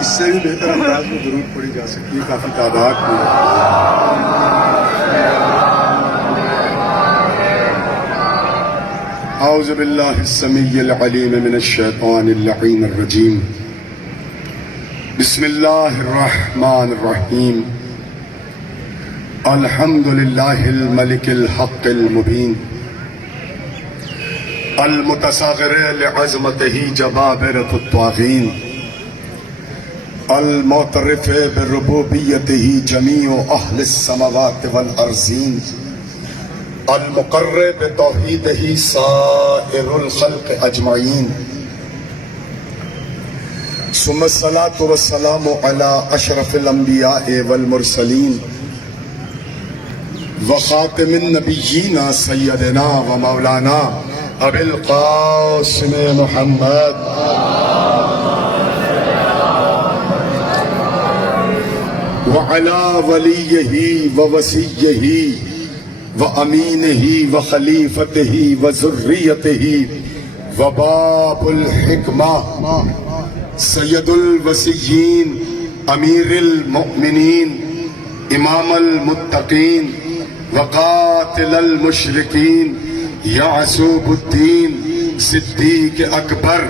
اس سے بھی بہتر انداز میں درود پڑھی جا سکتی ہے کافی تعداد میں. اعوذ باللہ السمیع العلیم من الشیطان اللعین الرجیم. بسم اللہ الرحمن الرحیم. الحمد للہ الملک الحق المبین المتصاغر لعظمتہ جبابرۃ الطاغین المعترف بربوبیتہ جمیع اہل السماوات والارضین المقرر بتوحیدہ سائر الخلق اجمعین. ثم الصلاة والسلام علی اشرف الانبیاء والمرسلین وخاتم النبیین سیدنا و مولانا ابی القاسم محمد وعلى وليه ووصيه وأمينه وخليفته وذريته وباب الحكمة سيد الوصيين أمير المؤمنين إمام المتقين وقاتل المشركين يعصوب الدين صدیق اکبر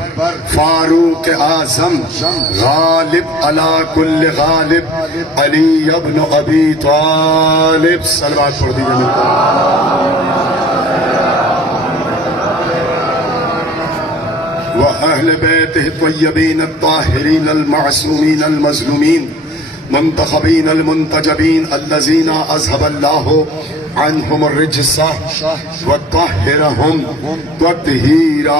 فاروق اعظم غالب علی کل غالب علی ابن ابی طالب. صلوات پڑھ دیجیے میرے وأہل بیتہ الطیبین الطاہرین المعصومین المظلومین منتخبین المنتجبین الذین اذهب اللہ عنہم الرجس وطہرہم تطہیرا.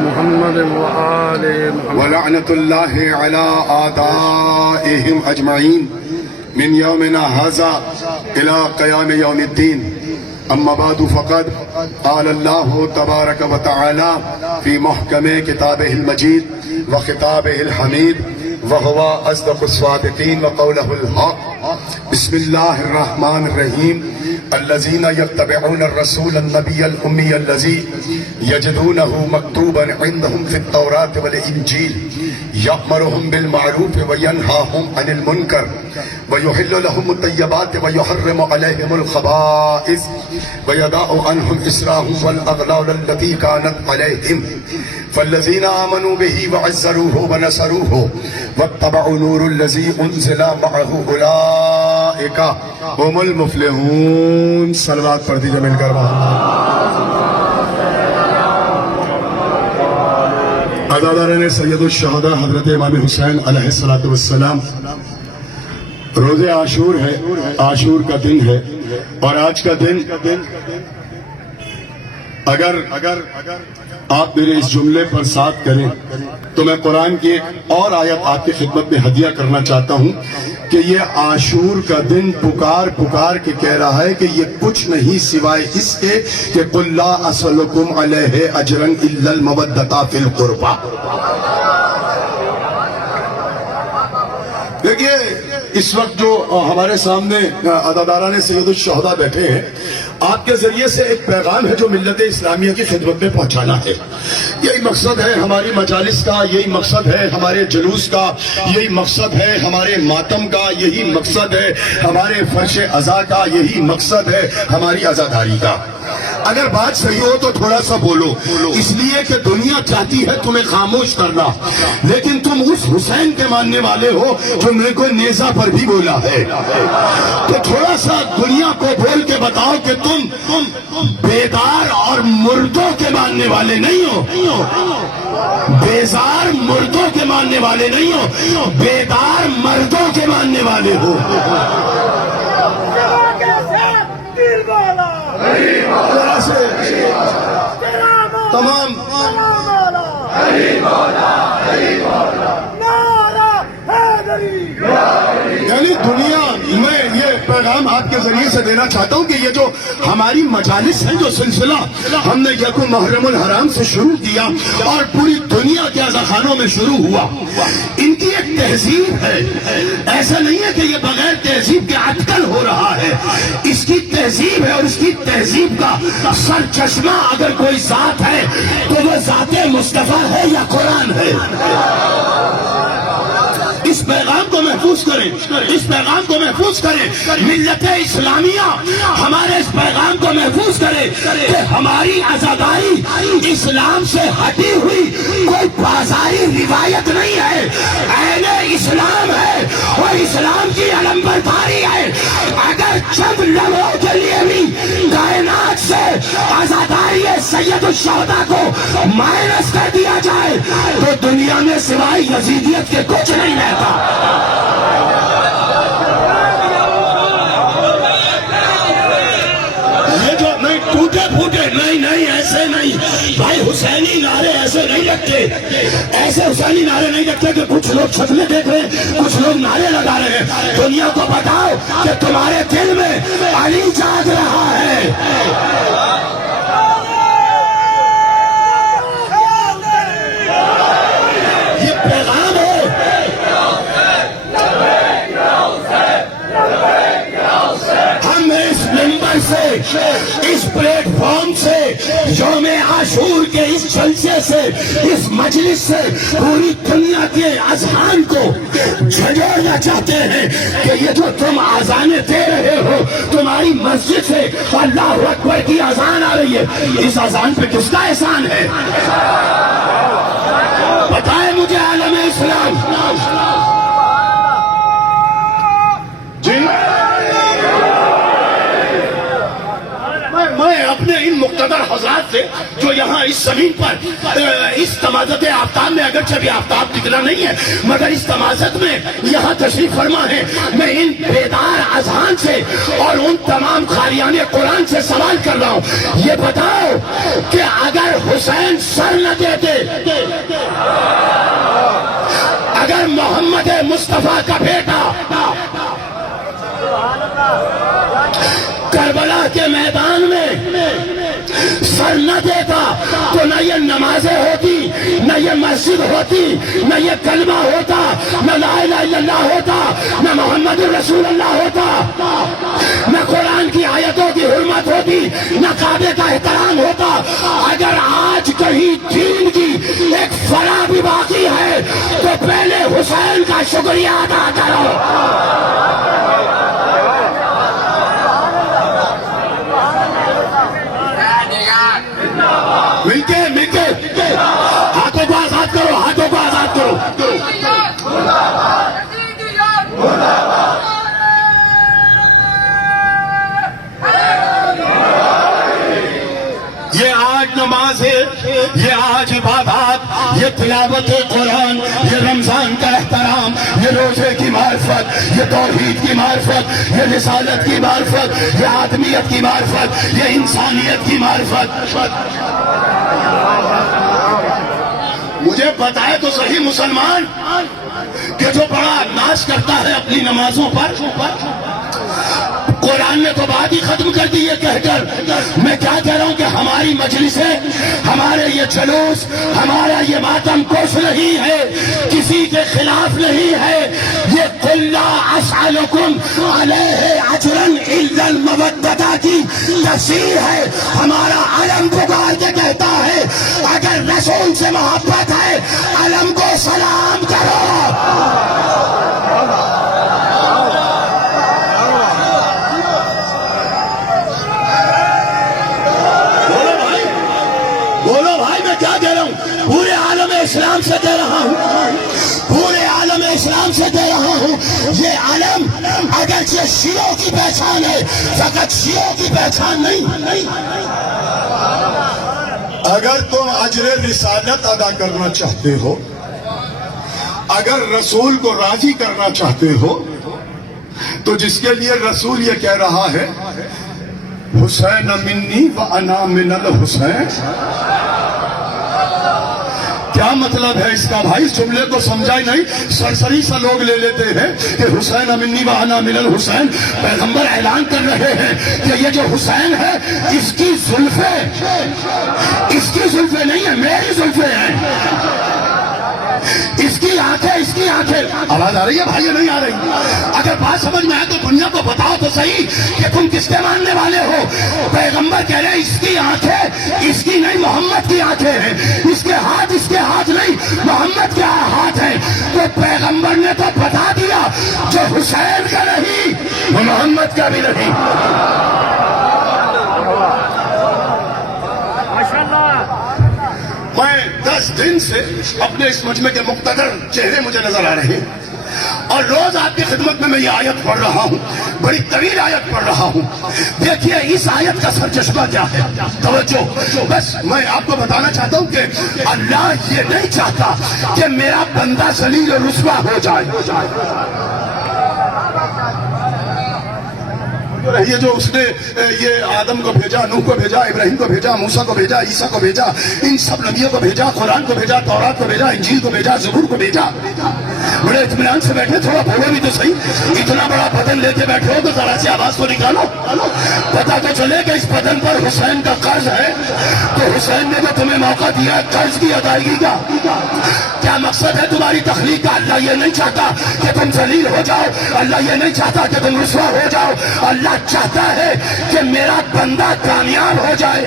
محمد وآل محمد ولعنۃ اللہ علی اعدائہم اجمعین من یومنا ھذا الی قیام یوم الدین. اما بعد فقد قال اللہ تبارک و تعالی فی محکم کتابہ المجید وخطابہ الحمید وهو أصدق الصادقين وقوله الحق. بسم الله الرحمن الرحيم. الذين يتبعون الرسول النبي الأمي الذي يجدونه مكتوبا عندهم في التوراة والإنجيل يأمرهم بالمعروف وينهاهم عن المنكر ويحل لهم الطيبات ويحرم عليهم الخبائث ويضع عنهم إصرهم والأغلال التي كانت عليهم فالذين آمنوا به وعزروه ونصروه واتبعوا نور الذي أنزل معه أولئك هم المفلحون. صلوات پڑھ دیجئے مل کر عزادارین سید الشہداء حضرت امام حسین علیہ السلام. روز عاشور ہے، عاشور کا دن ہے، اور آج کا دن اگر آپ میرے اس جملے پر ساتھ کریں تو میں قرآن کی ایک اور آیت آپ کی خدمت میں ہدیہ کرنا چاہتا ہوں کہ یہ عاشور کا دن پکار کے کہہ رہا ہے کہ یہ کچھ نہیں سوائے اس کے کہ قُلْ لَا أَسْأَلُكُمْ عَلَيْهِ أَجْرًا إِلَّا الْمَوَدَّةَ فِي الْقُرْبَى. دیکھیے اس وقت جو ہمارے سامنے عزاداران سید الشہداء بیٹھے ہیں، آپ کے ذریعے سے ایک پیغام ہے جو ملت اسلامیہ کی خدمت میں پہنچانا ہے. یہی مقصد ہے ہماری مجالس کا، یہی مقصد ہے ہمارے جلوس کا، یہی مقصد ہے ہمارے ماتم کا، یہی مقصد ہے ہمارے فرش عزا کا، یہی مقصد ہے ہماری عزاداری کا. اگر بات صحیح ہو تو تھوڑا سا بولو، اس لیے کہ دنیا چاہتی ہے تمہیں خاموش کرنا، لیکن تم اس حسین کے ماننے والے ہو جو میرے کو نیزہ پر بھی بولا ہے. تو تھوڑا سا دنیا کو بول کے بتاؤ کہ تم بیدار اور مردوں کے ماننے والے نہیں ہو، بیزار مردوں کے ماننے والے نہیں ہو، بیدار مردوں کے ماننے والے ہو. تمام یعنی دنیا میں یہ پیغام آپ کے کے ذریعے سے دینا چاہتا ہوں کہ یہ جو ہماری مجالس ہیں، جو سلسلہ ہم نے یکم محرم الحرام سے شروع کیا اور پوری دنیا کے عزاخانوں میں شروع ہوا، ان کی ایک تہذیب ہے. ایسا نہیں ہے کہ یہ بغیر تہذیب کے اٹکل ہو رہا ہے. اس کی تہذیب ہے، اور اس کی تہذیب کا سر چشمہ اگر کوئی ذات ہے تو وہ ذات مصطفیٰ ہے یا قرآن ہے. اس پیغام کو محفوظ کریں، اس پیغام کو محفوظ کریں. ملت اسلامیہ ہمارے اس پیغام کو محفوظ کرے کہ ہماری عزاداری اسلام سے ہٹی ہوئی کوئی بازاری روایت نہیں ہے، عین اسلام ہے اور اسلام کی علم برداری ہے. اگر چند لمحوں کے لیے بھی کائنات سے عزاداری سید الشہداء کو مائنس کر دیا جائے تو دنیا میں سوائے یزیدیت کے کچھ نہیں رہتا. یہ جو نہیں ٹوٹے پھوٹے، نہیں ایسے نہیں بھائی. حسینی نعرے ایسے نہیں لگتے، ایسے حسینی نعرے نہیں لگتے کہ کچھ لوگ چھپنے دیکھ رہے ہیں، کچھ لوگ نعرے لگا رہے ہیں. دنیا کو بتاؤ کہ تمہارے دل میں علی جاگ رہا ہے. یہ پیغام ہے. ہم اس ممبر سے، اس پلیٹ فارم سے، یوم عاشور کے اس جلسے سے، اس مجلس سے پوری دنیا کے اذہان کو جھنجھوڑنا چاہتے ہیں کہ یہ جو تم اذانیں دے رہے ہو، تمہاری مسجد سے اللہ اکبر کی اذان آ رہی ہے، اس اذان پہ کس کا احسان ہے؟ بتائیں مجھے عالم اسلام. جی میں اپنے ان مقتدر حضرات سے جو یہاں اس زمین پر اس تمازت آفتاب میں، اگرچہ بھی آفتاب نکلا نہیں ہے مگر اس تمازت میں یہاں تشریف فرما ہے، میں ان بیدار اذہان سے اور ان تمام قاریان قرآن سے سوال کر رہا ہوں، یہ بتاؤ کہ اگر حسین سر نہ دیتے، اگر محمد مصطفیٰ کا بیٹا کربلا کے میدان میں سر نہ دیتا تو نہ یہ نمازیں ہوتی، نہ یہ مسجد ہوتی، نہ یہ کلمہ ہوتا، نہ لا الہ الا اللہ ہوتا، نہ محمد رسول اللہ ہوتا، نہ قرآن کی آیتوں کی حرمت ہوتی، نہ کعبے کا احترام ہوتا. اگر آج کہیں دین کی ایک فرا بھی باقی ہے تو پہلے حسین کا شکریہ ادا کرو. ملتے ہاتھوں کو آزاد کرو، ہاتھوں کو آزاد کرو. یہ آج نماز ہے، یہ آج عبادات، یہ تلاوت قرآن، یہ رمضان کا احترام، یہ روزے کی معرفت، یہ توحید کی معرفت، یہ رسالت کی معرفت، یہ آدمیت کی معرفت، یہ انسانیت کی معرفت. مجھے بتائے تو صحیح مسلمان کہ جو بڑا ناز کرتا ہے اپنی نمازوں پر، قرآن نے تو بات ہی ختم کر دی یہ کہہ کر. میں کیا کہہ رہا ہوں کہ ہماری مجلسیں، ہمارے یہ جلوس، ہمارا یہ ماتم کوش نہیں ہے، کسی کے خلاف نہیں ہے. یہ قل لا اسألکم علیہ اجرا الا المودۃ کی تفسیر ہے. ہمارا علم پکار کے کہتا ہے اگر رسول سے محبت ہے علم کو سلام کرو. پورے عالم اسلام سے دے رہا ہوں، پورے عالم اسلام سے دے رہا ہوں. یہ علم اگرچہ شیعوں کی پہچان ہے، فقط شیعوں کی پہچان نہیں. اگر تم اجر رسالت ادا کرنا چاہتے ہو، اگر رسول کو راضی کرنا چاہتے ہو، تو جس کے لیے رسول یہ کہہ رہا ہے حسین منی و انا من الحسین، کیا مطلب ہے اس کا بھائی؟ اس جملے کو سمجھا ہی نہیں، سرسری سا لوگ لے لیتے ہیں کہ حسین منی و انا من الحسین۔ پیغمبر اعلان کر رہے ہیں کہ یہ جو حسین ہے اس کی زلفیں نہیں ہیں، میری زلفیں ہیں، اس کی آنکھیں۔ آواز آ رہی ہے بھائی؟ نہیں آ رہی؟ اگر بات سمجھ میں آئے تو دنیا کو بتاؤ تو صحیح کہ تم کس کے ماننے والے ہو؟ پیغمبر کہہ رہے ہیں اس کی آنکھیں اس کی نہیں، محمد کی آنکھیں ہیں، اس کے ہاتھ نہیں، محمد کے ہاتھ ہیں۔ تو پیغمبر نے تو بتا دیا جو حسین کا نہیں وہ محمد کا بھی نہیں۔ میں 10 دن سے اپنے اس مجمع کے مقتدر چہرے مجھے نظر آ رہے ہیں، اور روز آپ کی خدمت میں یہ آیت پڑھ رہا ہوں، بڑی طویل آیت پڑھ رہا ہوں۔ دیکھیے اس آیت کا سرچشمہ کیا ہے، توجہ۔ بس میں آپ کو بتانا چاہتا ہوں کہ اللہ یہ نہیں چاہتا کہ میرا بندہ ذلیل و رسوا ہو جائے۔ یہ جو اس نے یہ آدم کو بھیجا، نوح کو بھیجا، ابراہیم کو بھیجا، موسیٰ کو بھیجا، عیسیٰ کو بھیجا، ان سب نبیوں کو بھیجا، قرآن کو بھیجا، تورات کو بھیجا، انجیل کو بھیجا، زبور کو بھیجا۔ بڑے اطمینان سے بیٹھے، تھوڑا بولو بھی تو صحیح۔ اتنا بڑا بدن لے کے بیٹھے ہو تو ذرا سی آواز تو نکالو، پتا تو چلے کہ اس بدن پر حسین کا قرض ہے۔ تو حسین نے تو تمہیں موقع دیا ہے قرض کی ادائیگی کا۔ کیا مقصد ہے تمہاری تخلیق کا؟ اللہ یہ نہیں چاہتا کہ تم ذلیل ہو جاؤ، اللہ یہ نہیں چاہتا کہ تم رسوا ہو جاؤ، اللہ چاہتا ہے کہ میرا بندہ کامیاب ہو جائے۔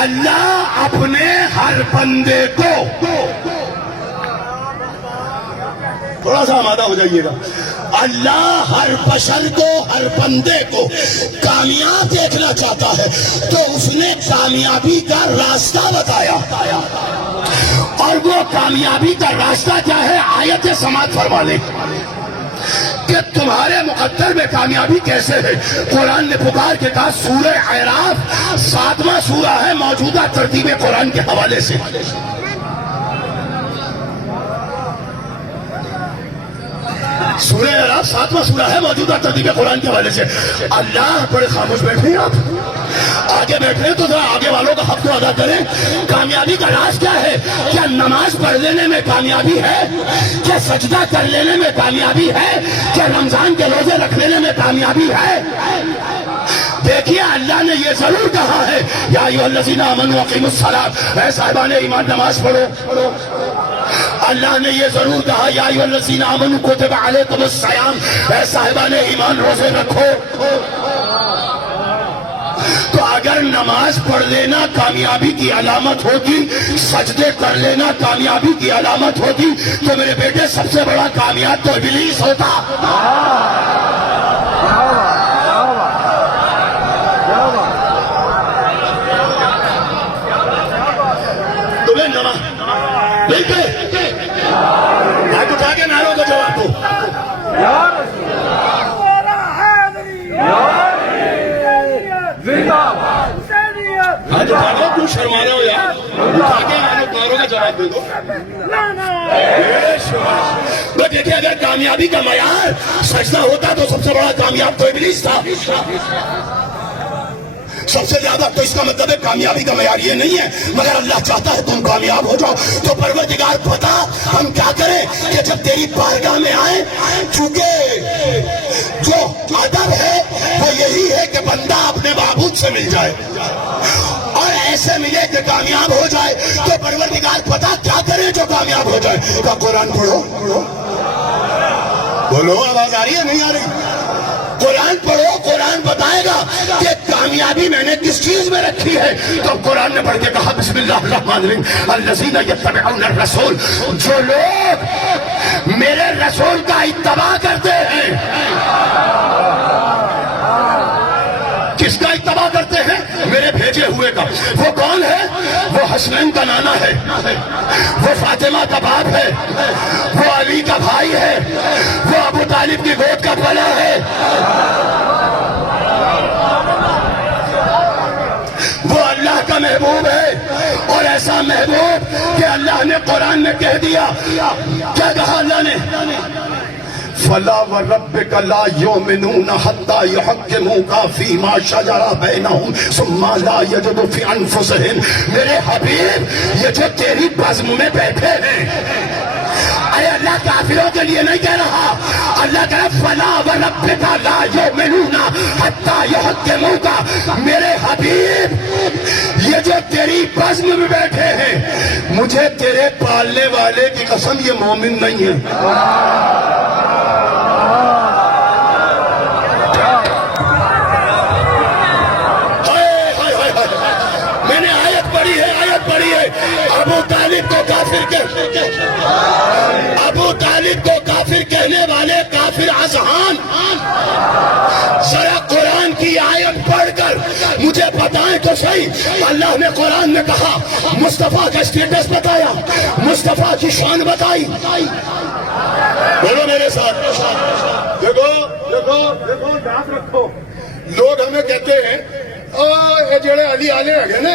اللہ اپنے ہر بندے کو، تھوڑا سا آمادہ ہو جائیے گا، اللہ ہر بشر کو، ہر بندے کو کامیاب دیکھنا چاہتا ہے، تو اس نے کامیابی کا راستہ بتایا، اور وہ کامیابی کا راستہ کیا ہے؟ آیت سماعت فرما لیں کہ تمہارے مقدر میں کامیابی کیسے ہے۔ قرآن نے پکار کے کہا، سورہ اعراف 7واں سورہ ہے موجودہ ترتیب قرآن کے حوالے سے۔ سورہ اعراف 7واں سورہ ہے موجودہ ترتیب قرآن کے حوالے سے۔ اللہ بڑے خاموش بیٹھے ہیں، آپ آگے بیٹھے ہیں تو ذرا آگے والوں کا حق تو ادا کریں۔ کامیابی کا راز کیا ہے؟ کیا نماز پڑھ لینے میں کامیابی ہے؟ کیا سجدہ کر لینے میں کامیابی ہے؟ کیا رمضان کے روزے رکھ لینے میں کامیابی ہے؟ دیکھیے اللہ نے یہ ضرور کہا ہے، یا ایھا الذین آمنوا اقیموا الصلاۃ، اے صاحبان ایمان نماز پڑھو۔ اللہ نے یہ ضرور کہا، یا ایھا الذین آمنوا کتب علیکم الصیام، اے صاحبان ایمان روزے رکھو۔ تو اگر نماز پڑھ لینا کامیابی کی علامت ہوتی، سجدے کر لینا کامیابی کی علامت ہوتی، تو میرے بیٹے سب سے بڑا کامیاب تو ابلیس ہوتا۔ تمہیں نماز ہاتھ اٹھا کے نعروں کا جواب دو۔ ہاتھ اٹھا کے کیوں شرما رہے ہو یار؟ اٹھا کے نعروں کا جواب دے دو۔ دیکھیں اگر کامیابی کا معیار سجدہ ہوتا تو سب سے بڑا کامیاب تو ابلیس تھا۔ سب سے زیادہ تو اس کا مطلب ہے کامیابی کا معیار یہ نہیں ہے، مگر اللہ چاہتا ہے تم کامیاب ہو جاؤ۔ تو پروردگار بتا ہم کیا کریں کہ جب تیری بارگاہ میں آئیں، چونکہ جو ادب ہے وہ یہی ہے کہ بندہ اپنے معبود سے مل جائے اور ایسے ملے کہ کامیاب ہو جائے۔ تو پروردگار پتا کیا کریں جو کامیاب ہو جائے؟ تو قرآن پڑھو۔ بولو، آواز آ رہی ہے نہیں آ رہی؟ قرآن پڑھو، قرآن بتائے گا کہ کامیابی میں نے کس چیز میں رکھی ہے۔ تو قرآن نے پڑھ کے کہا، بسم اللہ الرحمن الرحیم، الذین یتبعون الرسول، جو لوگ میرے رسول کا اتباع کرتے ہیں۔ کس کا اتباع کرتے ہیں؟ میرے بھیجے ہوئے کا۔ وہ کون ہے؟ وہ حسنین کا نانا ہے، وہ فاطمہ کا باپ ہے، وہ علی کا بھائی ہے، وہ ابو طالب کی گود کا پلا ہے، وہ اللہ کا محبوب ہے، اور ایسا محبوب کہ اللہ نے قرآن میں کہہ دیا، کیا کہا اللہ نے؟ فلا وربک لا یؤمنون حتی یحکموک فیما شجر بینہم ثم لا یجدوا فی انفسہم. میرے حبیب یہ جو تیری بزم میں بیٹھے ہیں، ارے اللہ کافروں کے لیے نہیں کہہ رہا. اللہ کہہ رہا فلا وربک لا یؤمنون حتی یحکموک. میرے حبیب یہ جو تیری بزم میں بیٹھے ہیں، مجھے تیرے پالنے والے کی قسم یہ مومن نہیں ہے. میں نے آیت پڑھی ہے ابو طالب کو کافر کہنے والے کافر اذہان، ذرا قرآن کی آیت پڑھ کر مجھے بتائیں تو صحیح. اللہ نے قرآن میں کہا، مصطفیٰ کا اسٹیٹس بتایا، مصطفیٰ کی شان بتائی. بولو میرے ساتھ. دیکھو یاد رکھو. لوگ ہمیں کہتے ہیں یہ جڑے علی آلے ہے نا،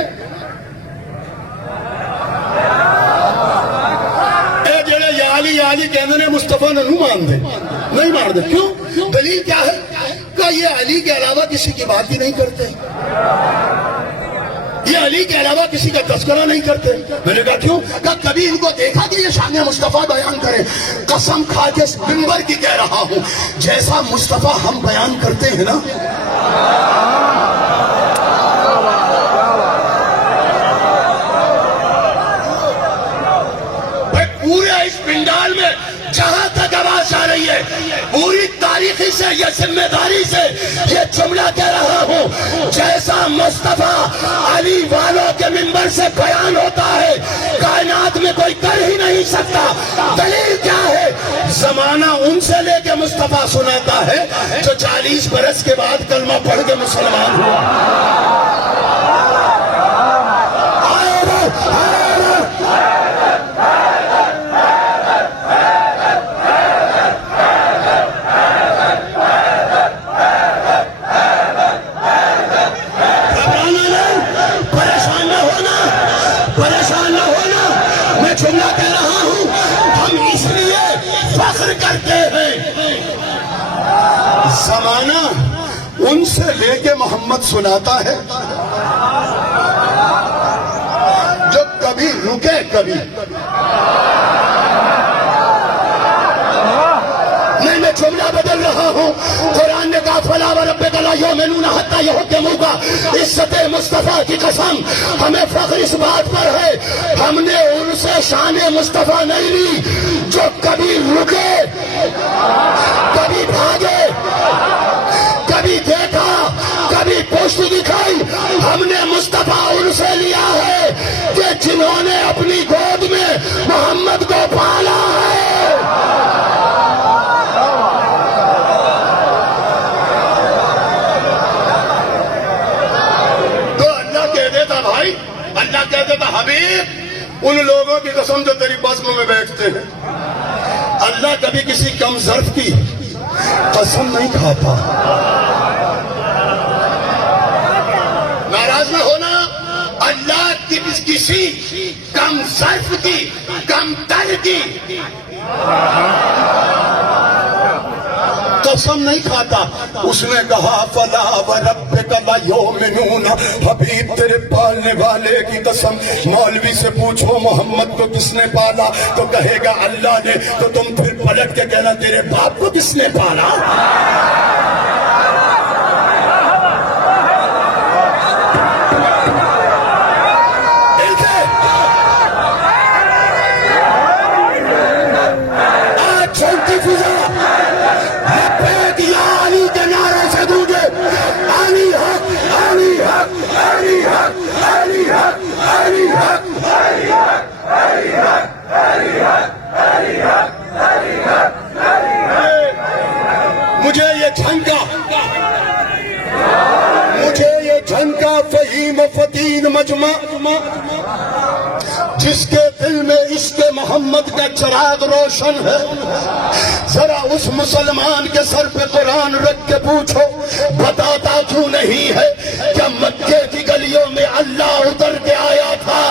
یہ جڑے یا علی کہنے نے مصطفیٰ نے نہیں مان دے. کیوں؟ دلیل کیا ہے؟ کہ یہ علی کے علاوہ کسی کی بات ہی نہیں کرتے، یہ علی کے علاوہ کسی کا تذکرہ نہیں کرتے. میں نے کہا کیوں؟ کہ کبھی ان کو دیکھا کہ یہ شان مصطفیٰ بیان کرے. قسم کھا کے منبر کی کہہ رہا ہوں، جیسا مصطفیٰ ہم بیان کرتے ہیں نا، پورے اس پنڈال میں جہاں تک آواز آ رہی ہے، پوری تاریخی سے یہ ذمہ داری سے یہ جملہ کہہ رہا ہوں، جیسا مصطفیٰ علی والوں کے منبر سے بیان ہوتا ہے، کائنات میں کوئی کر ہی نہیں سکتا. دلیل کیا ہے؟ زمانہ ان سے لے کے مصطفیٰ سناتا ہے جو 40 برس کے بعد کلمہ پڑھ کے مسلمان ہوا. پریشان نہ ہونا، میں جملہ کہہ رہا ہوں، ہم اس لیے فخر کرتے ہیں. زمانہ ان سے لے کے محمد سناتا ہے جو کبھی رکے کبھی. میں جملہ بدل رہا ہوں. قرآن نے کہا فلا وربک لا یؤمنون حتی یحکموک. عزت مصطفیٰ کی قسم، ہمیں فخر اس بات پر ہے ہم نے ان سے شان مصطفیٰ نہیں لی جو کبھی رکے، کبھی بھاگے، کبھی دیکھا، کبھی پشت دکھائی. ہم نے مصطفیٰ ان سے لیا ہے کہ جنہوں نے اپنی گود میں محمد کو پالا ہے. اللہ کہتے تھا حبیب ان لوگوں کی قسم جو تیری بزم میں بیٹھتے ہیں، اللہ کبھی کسی کم ظرف کی قسم نہیں کھاتا. ناراض نہ ہونا، اللہ کی کسی کم ظرف کی، کم تر کی قسم نہیں کھاتا. اس نے کہا فلا وربک لا یؤمنون. حبیب تیرے پالنے والے کی قسم، مولوی سے پوچھو محمد کو کس نے پالا تو کہے گا اللہ نے. تو تم پھر پلٹ کے کہنا تیرے باپ کو کس نے پالا؟ مجھے یہ جھنکا فہیم فتین مجمع، جس کے دل میں عشق محمد کا چراغ روشن ہے. ذرا اس مسلمان کے سر پہ قرآن رکھ کے پوچھو بتاتا کیوں نہیں ہے کہ مکے کی گلیوں میں اللہ اتر کے آیا تھا.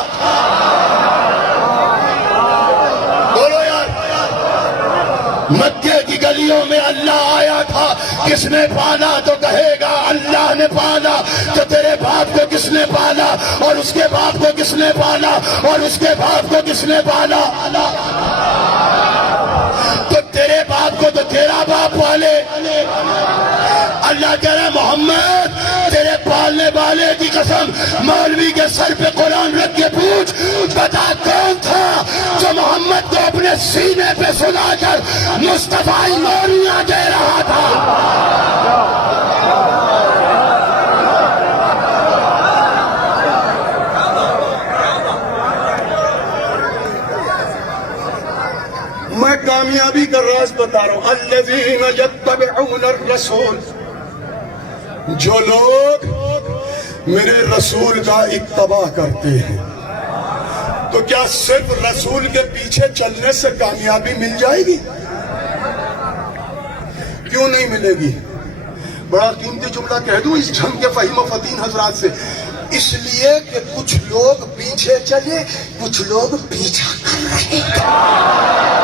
بولو یار، مکے کی گلیوں میں کس نے پالا تو کہے گا اللہ نے پالا. تو تیرے باپ کو کس نے پالا اور اس کے باپ کو کس نے پالا اور اس کے باپ کو کس نے پالا؟ تو تیرے باپ کو تو تیرا باپ پالے. اللہ کہہ رہا ہے محمد تیرے پالنے والے کی قسم مولوی کے سر پہ قرآن رکھ کے پوچھ بتا کون تھا جو محمد کو اپنے سینے پہ سلا کر مصطفی موریاں دے رہا تھا. میں کامیابی کا راز بتا رہا ہوں. الذین یتبعون الرسول، جو لوگ میرے رسول کا اتباع کرتے ہیں. تو کیا صرف رسول کے پیچھے چلنے سے کامیابی مل جائے گی؟ کیوں نہیں ملے گی؟ بڑا قیمتی جملہ کہہ دوں اس جھم کے فہیم و فتین حضرات سے. اس لیے کہ کچھ لوگ پیچھے چلے، کچھ لوگ پیچھا کر رہے ہیں.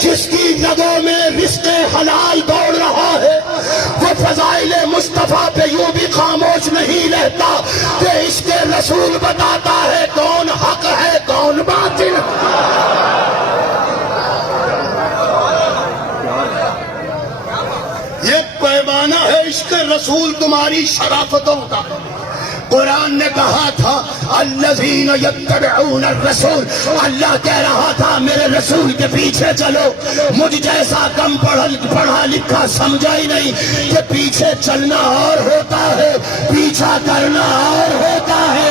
جس کی رگوں میں رزق حلال دوڑ رہا ہے وہ فضائل مصطفیٰ پہ یوں بھی خاموش نہیں رہتا کہ اس کے رسول بتاتا ہے کون حق ہے کون باطل. یہ پیمانہ ہے عشق رسول تمہاری شرافتوں کا. قرآن نے کہا تھا الذین یتبعون الرسول، اللہ کہہ رہا تھا میرے رسول کے پیچھے چلو. مجھ جیسا کم پڑھا لکھا سمجھا ہی نہیں کہ پیچھے چلنا اور ہوتا ہے پیچھا کرنا اور ہوتا ہے.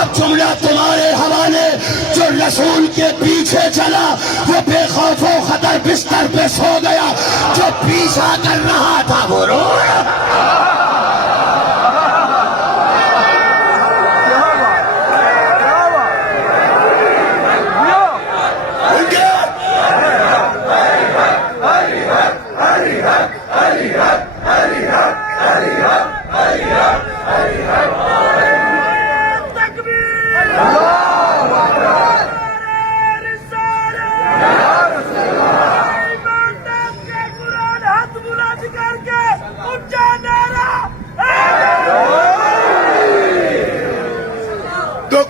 اب جملہ تمہارے حوالے. جو رسول کے پیچھے چلا وہ بے خوف و خطر بستر پہ سو گیا، جو پیچھا کر رہا تھا وہ رو رہا.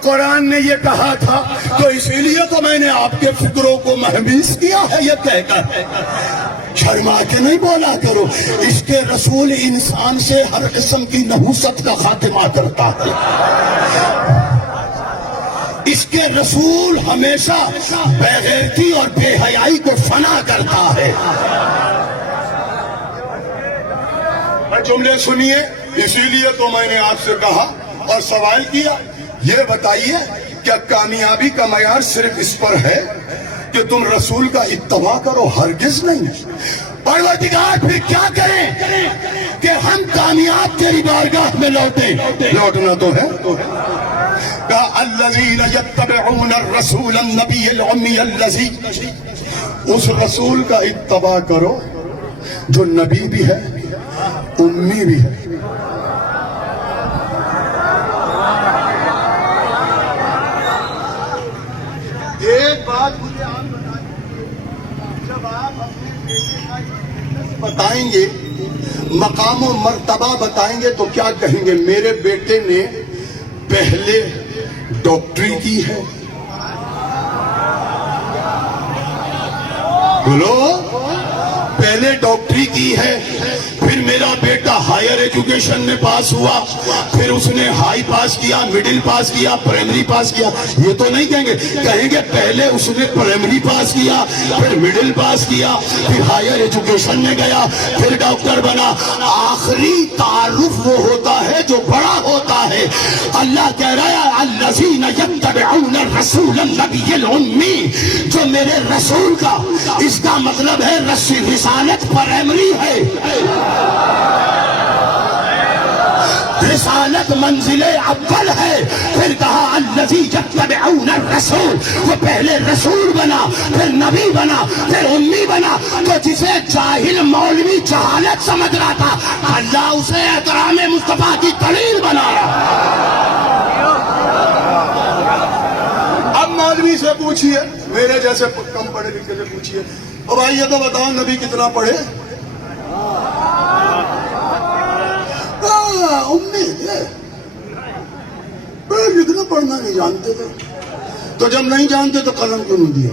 قرآن نے یہ کہا تھا تو اسی لیے تو میں نے آپ کے فکروں کو محمیز کیا ہے یہ کہہ کر. شرما کے نہیں بولا کرو. اس کے رسول انسان سے ہر قسم کی نحوست کا خاتمہ کرتا ہے. اس کے رسول ہمیشہ بے غیرتی اور بے حیائی کو فنا کرتا ہے. جملے سنیے. اسی لیے تو میں نے آپ سے کہا اور سوال کیا یہ بتائیے کیا کامیابی کا معیار صرف اس پر ہے کہ تم رسول کا اتباع کرو؟ ہرگز نہیں. پروردگار پھر کیا کریں کہ ہم کامیاب تیری بارگاہ میں لوٹیں؟ لوٹنا تو ہے. کہا الذین یتبعون الرسول النبی الامی الذی، اس رسول کا اتباع کرو جو نبی بھی ہے امی بھی ہے. ایک بات مجھے آپ بتائیں، جب آپ اپنے بیٹے کا بتائیں گے مقام و مرتبہ بتائیں گے تو کیا کہیں گے؟ میرے بیٹے نے پہلے ڈاکٹری کی ہے. بولو. پہلے ڈاکٹری کی ہے، پھر میرا بیٹا ہائر ایجوکیشن میں پاس ہوا، پھر اس نے ہائی پاس کیا، مڈل پاس کیا، پرائمری پاس کیا. یہ تو نہیں کہیں گے. کہیں گے پہلے اس نے پرائمری پاس کیا، پھر مڈل پاس کیا، پھر ہائر ایجوکیشن میں گیا، پھر ڈاکٹر بنا. آخری تعارف وہ ہوتا ہے جو بڑا ہوتا ہے. اللہ کہہ رہا ہے الذین یتبعون الرسول النبی الامی، جو میرے رسول کا، اس کا مطلب ہے رسالت پرائمری ہے. رسالت منزل اول ہے. پھر کہا الذی یتبعون الرسول، وہ پہلے رسول بنا، پھر نبی بنا، پھر امی بنا. تو جسے جاہل مولوی جہالت سمجھ رہا تھا، اللہ اسے احترام مصطفیٰ کی دلیل بنایا. اب مولوی سے پوچھئے، میرے جیسے کم پڑھے لکھے سے پوچھئے، او بھائی یہ تو بتاؤ نبی کتنا پڑھے؟ امید ہے کتنا پڑھنا نہیں جانتے تھے. تو جب نہیں جانتے تو قلم کیوں نہیں دیا؟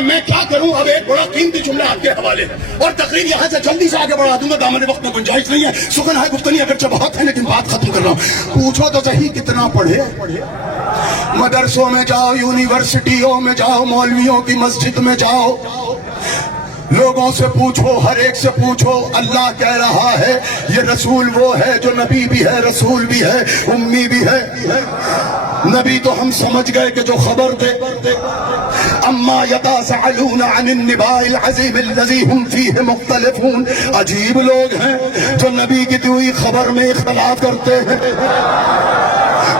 میں کیا کروں؟ اب ایک بڑا قیمتی جملہ آپ کے حوالے، اور تقریر یہاں سے جلدی سے آگے بڑھا دوں گا، دامن وقت میں گنجائش نہیں ہے. سخن ہے گفتنی اگرچہ بہت ہے لیکن بات ختم کر رہا ہوں. پوچھو تو صحیح کتنا پڑھے؟ مدرسوں میں جاؤ، یونیورسٹیوں میں جاؤ، مولویوں کی مسجد میں جاؤ، لوگوں سے پوچھو، ہر ایک سے پوچھو. اللہ کہہ رہا ہے یہ رسول وہ ہے جو نبی بھی ہے، رسول بھی ہے، امی بھی ہے. نبی تو ہم سمجھ گئے کہ جو خبر دے. اما یتساءلون عن النباء العظیم الذی هم فیہ مختلفون. عجیب لوگ ہیں جو نبی کی دی ہوئی خبر میں اختلاف کرتے ہیں.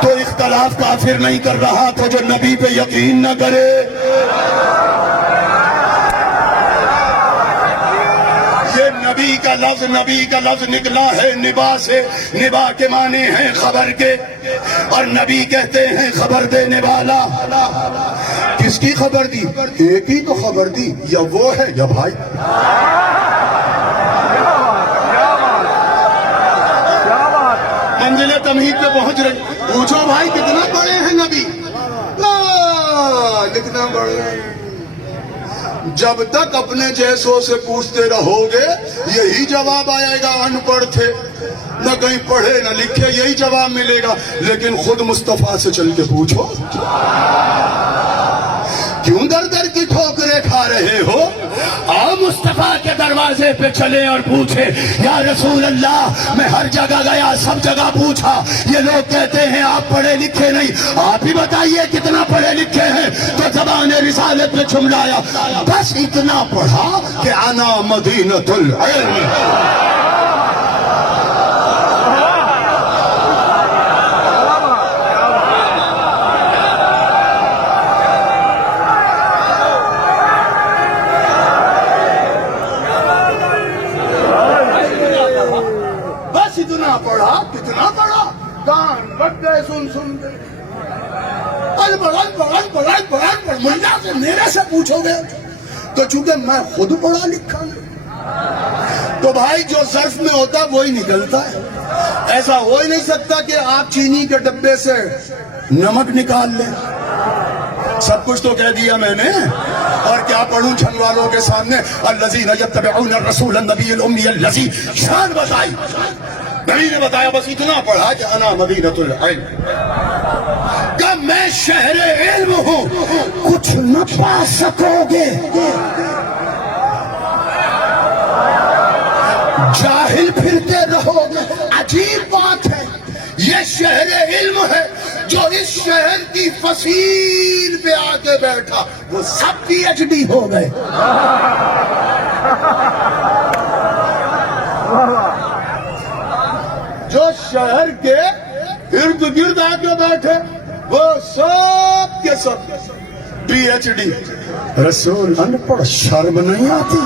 تو اختلاف کافر نہیں کر رہا تو جو نبی پہ یقین نہ کرے. نبی کا لفظ نکلا ہے نبا سے. نبا کے معنی ہیں خبر کے، اور نبی کہتے ہیں خبر دینے والا. کس کی خبر دی؟ ایک ہی تو خبر دی، یا وہ ہے یا بھائی. منزل تمہید پہ پہنچ رہے. پوچھو بھائی کتنا بڑے ہیں نبی؟ کتنا بڑے ہیں. جب تک اپنے جیسوں سے پوچھتے رہو گے یہی جواب آئے گا. ان پڑھ تھے، نہ کہیں پڑھے نہ لکھے، یہی جواب ملے گا. لیکن خود مصطفیٰ سے چل کے پوچھو. کیوں در در کی ٹھوکریں کھا رہے ہو؟ آؤ مصطفیٰ کے دروازے پہ چلے اور پوچھے. یا رسول اللہ میں ہر جگہ گیا، سب جگہ پوچھا، یہ لوگ کہتے ہیں آپ پڑھے لکھے نہیں، آپ ہی بتائیے کتنا پڑھے لکھے ہیں. تو زبان رسالت میں جھملایا، بس اتنا پڑھا کہ انا مدینۃ العلم. کتنا پڑھا کان بٹ گئے سن کے. پڑھ ملا سے میرے سے پوچھو گے تو چونکہ میں خود پڑھا لکھا ہوں تو بھائی جو ظرف میں ہوتا وہی نکلتا ہے. ایسا ہو ہی نہیں سکتا کہ آپ چینی کے ڈبے سے نمک نکال لیں. سب کچھ تو کہہ دیا میں نے، اور کیا پڑھوں چھن والوں کے سامنے. الذین یتبعون الرسول النبی الامی الذی. شان بتائی، نبی نے بتایا، بس اتنا پڑھا کہ انا مدینۃ العلم، کہ میں شہر علم ہوں. کچھ نہ پا سکو گے، جاہل پھرتے رہو گے. عجیب بات ہے، یہ شہر علم ہے. جو اس شہر کی فصیل پہ آ کے بیٹھا وہ سب پی ایچ ڈی ہو گئے. جو شہر کے ارد گرد آ کے بیٹھے وہ سب کے سب پی ایچ ڈی. رسول ان پڑھ شرم نہیں آتی؟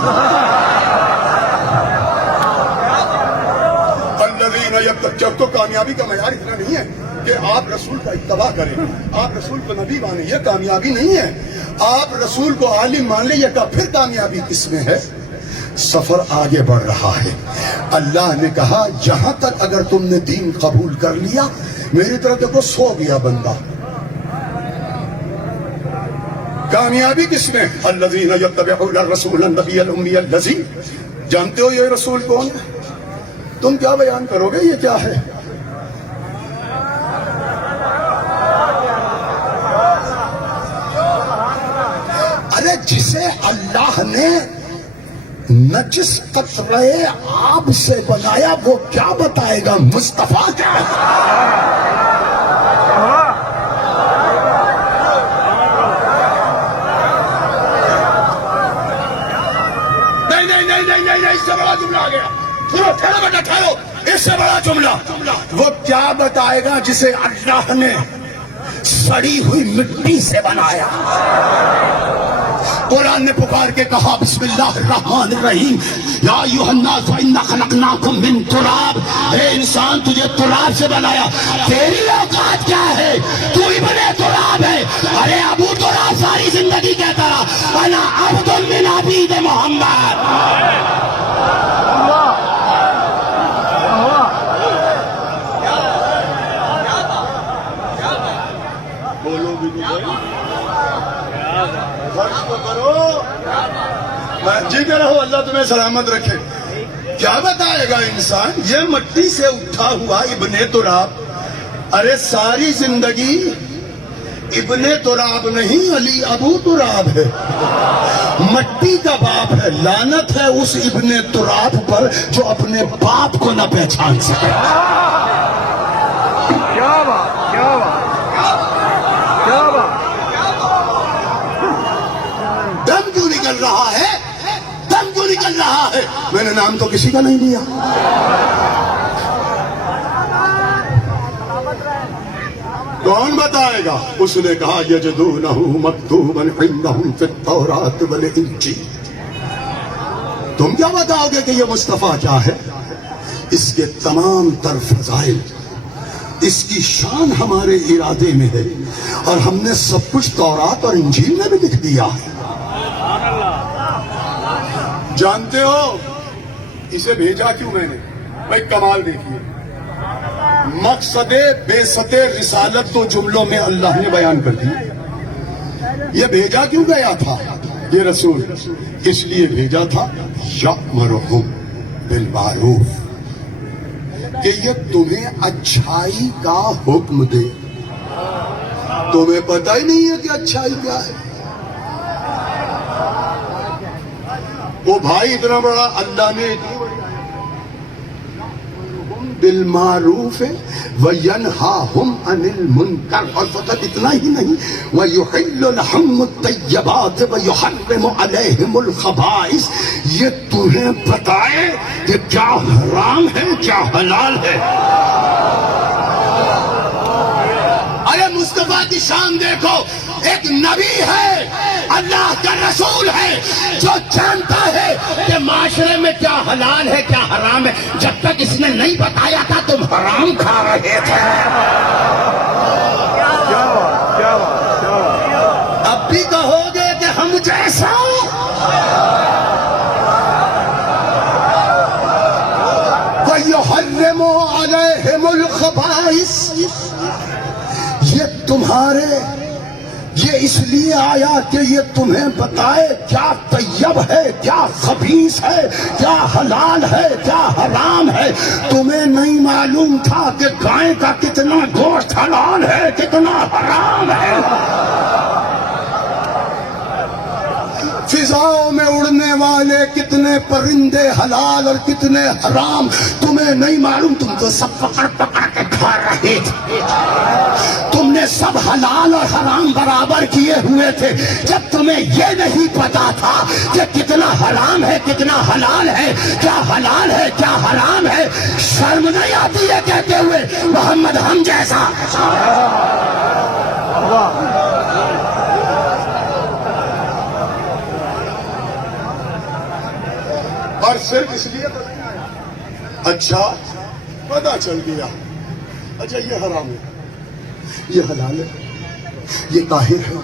الذین یتبعون. جب تو کامیابی کا معیار اتنا نہیں ہے کہ آپ رسول کا اتباع کریں، آپ رسول کو نبی مانیں، یہ کامیابی نہیں ہے. آپ رسول کو عالم مان لیں، یہ پھر کامیابی کس میں ہے؟ سفر آگے بڑھ رہا ہے. اللہ نے کہا یہاں تک اگر تم نے دین قبول کر لیا، میری طرف دیکھو سو گیا بندہ. کامیابی کس میں؟ الذین یتبعون الرسول النبی الامی الذی. جانتے ہو یہ رسول کون ہے؟ تم کیا بیان کرو گے یہ کیا ہے؟ ارے جسے اللہ نے نہ جس قطرے آب سے بنایا وہ کیا بتائے گا مصطفیٰ کیا ہے؟ نہیں، اس سے بڑا جملہ آ گیا. ٹھہرو بیٹا ٹھہرو. اس سے بڑا جملہ وہ کیا بتائے گا جسے اللہ نے سڑی ہوئی مٹی سے بنایا. قرآن نے پکار کے کہا بسم اللہ الرحمن الرحیم یا ایھا الناس انا خلقناکم من تراب. اے انسان تجھے تراب سے بنایا. تیری اوقات کیا ہے؟ تو ابن تراب ہے. ارے ابو تراب ساری زندگی کہتا رہا انا عبد من عبید محمد. جیتے رہو, اللہ تمہیں سلامت رکھے. کیا بتائے گا انسان؟ یہ مٹی سے اٹھا ہوا ابن تراب. ارے ساری زندگی ابن تراب نہیں, علی ابو تراب ہے, مٹی کا باپ ہے. لعنت ہے اس ابن تراب پر جو اپنے باپ کو نہ پہچان سکے. کیا بات, کیا بات, کیا بات. دم کیوں نکل رہا ہے؟ دم کیوں نکل رہا ہے؟ میں نے نام تو کسی کا نہیں لیا. کون بتائے گا؟ اس نے کہا یجدونہ مکتوبا عندہم فی التوراۃ والانجیل. تم کیا بتاؤ گے کہ یہ مصطفیٰ کیا ہے؟ اس کے تمام تر فضائل, اس کی شان ہمارے ارادے میں ہے, اور ہم نے سب کچھ تورات اور انجیل میں بھی لکھ دیا ہے. جانتے ہو اسے بھیجا کیوں میں نے؟ بھائی کمال دیکھیے, مقصد بعثت رسالت تو جملوں میں اللہ نے بیان کر دی. یہ بھیجا کیوں گیا تھا یہ رسول؟ اس لیے بھیجا تھا یأمرہم بالمعروف, کہ یہ تمہیں اچھائی کا حکم دے. تمہیں پتہ ہی نہیں ہے کہ اچھائی کیا ہے. وہ بھائی اتنا بڑا اللہ نے اتنی بڑی بالمعروف وینہاہم عن المنکر, اور فقط اتنا ہی نہیں, ویحل لہم الطیبات ویحرم علیہم الخبائث. یہ تمہیں بتائے کہ کیا حرام ہے کیا حلال ہے. ارے مصطفیٰ کی شان دیکھو, ایک نبی ہے, اللہ کا رسول ہے, جو جانتا ہے کہ معاشرے میں کیا حلال ہے کیا حرام ہے. جب تک اس نے نہیں بتایا تھا تم حرام کھا رہے تھے. کیا بات, کیا بات, کیا بات. اب بھی کہو گے کہ ہم جیسا وَيُحَرِّمُ عَلَيْهِمُ الْخَبَائِثِ. یہ تمہارے, یہ اس لیے آیا کہ یہ تمہیں بتائے کیا طیب ہے کیا خبیث ہے, کیا حلال ہے کیا حرام ہے. تمہیں نہیں معلوم تھا کہ گائے کا کتنا گوشت حلال ہے کتنا حرام ہے. فضاؤں میں اڑنے والے کتنے پرندے حلال اور کتنے حرام تمہیں نہیں معلوم. تم تو سب پکڑ پکڑ کے کھا رہے تھے. تم نے سب حلال اور حرام برابر کیے ہوئے تھے. جب تمہیں یہ نہیں پتا تھا کہ کتنا حرام ہے کتنا حلال ہے, کیا حلال ہے کیا حرام ہے, شرم نہیں آتی ہے کہتے ہوئے محمد ہم جیسا. اور صرف اس لیے اچھا پتا چل گیا, اچھا یہ حرام ہے یہ حلال ہے, یہ طاہر ہے,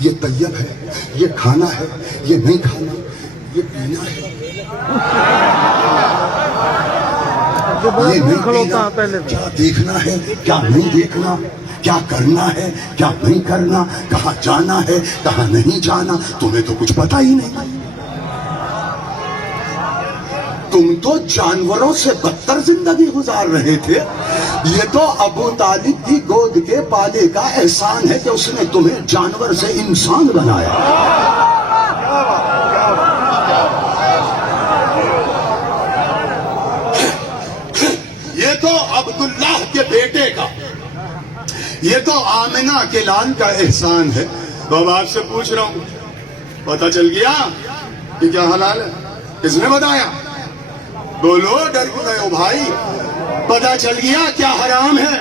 یہ طیب ہے, یہ کھانا ہے, یہ نہیں کھانا, یہ پینا ہے, یہ نہیں پینا, کیا دیکھنا ہے کیا نہیں دیکھنا, کیا کرنا ہے کیا نہیں کرنا, کہاں جانا ہے کہاں نہیں جانا, تمہیں تو کچھ پتا ہی نہیں. تم تو جانوروں سے بدتر زندگی گزار رہے تھے. یہ تو ابو طالب کی گود کے پالے کا احسان ہے کہ اس نے تمہیں جانور سے انسان بنایا. عبداللہ کے بیٹے کا. یہ تو آمنہ کے لال کا احسان ہے. تو اب آپ سے پوچھ رہا ہوں, پتہ چل گیا کہ کیا حلال ہے؟ کس نے بتایا؟ بولو, ڈر کیوں رہے ہو بھائی؟ پتہ چل گیا کیا حرام ہے؟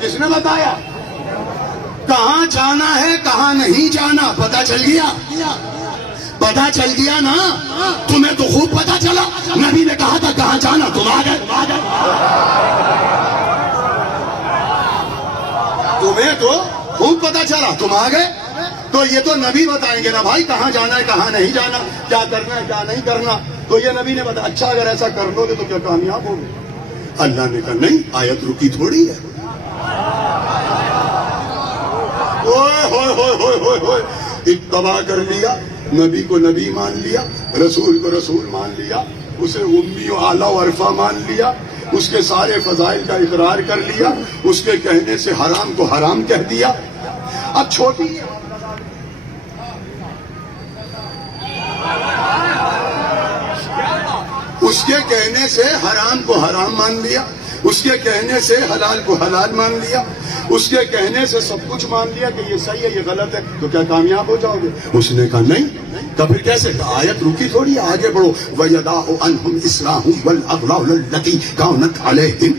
کس نے بتایا؟ کہاں جانا ہے کہاں نہیں جانا پتہ چل گیا؟ پتہ چل گیا نا. تمہیں تو خوب پتہ چلا, نبی نے کہا تھا کہاں جانا, تم آ گئے. تمہیں تو خوب پتہ چلا, تم آ گئے. تو یہ تو نبی بتائیں گے نا بھائی کہاں جانا ہے کہاں نہیں جانا, کیا کرنا ہے کیا نہیں کرنا. تو یہ نبی نے بتایا. اچھا اگر ایسا کر لو گے تو کیا کامیاب ہوگے؟ اللہ نے کہا نہیں, آیت رکی تھوڑی ہے. اتباع کر لیا, نبی کو نبی مان لیا, رسول کو رسول مان لیا, اسے امی و اعلیٰ و عرفہ مان لیا, اس کے سارے فضائل کا اقرار کر لیا, اس کے کہنے سے حرام کو حرام کہہ دیا. اب چھوٹی اس کے کہنے سے حرام کو حرام مان لیا, اس کے کہنے سے حلال کو حلال مان لیا, اس کے کہنے سے سب کچھ مان لیا کہ یہ صحیح ہے یہ غلط ہے, تو کیا کامیاب ہو جاؤ گے؟ اس نے کہا نہیں. تو پھر کیسے؟ آیت رکی تھوڑی ہے, آگے بڑھو. وَيَدَاعُ عَنْهُمْ إِسْرَاهُمْ وَالْأَغْلَالَ الَّتِي كَانَتْ عَلَيْهِمْ.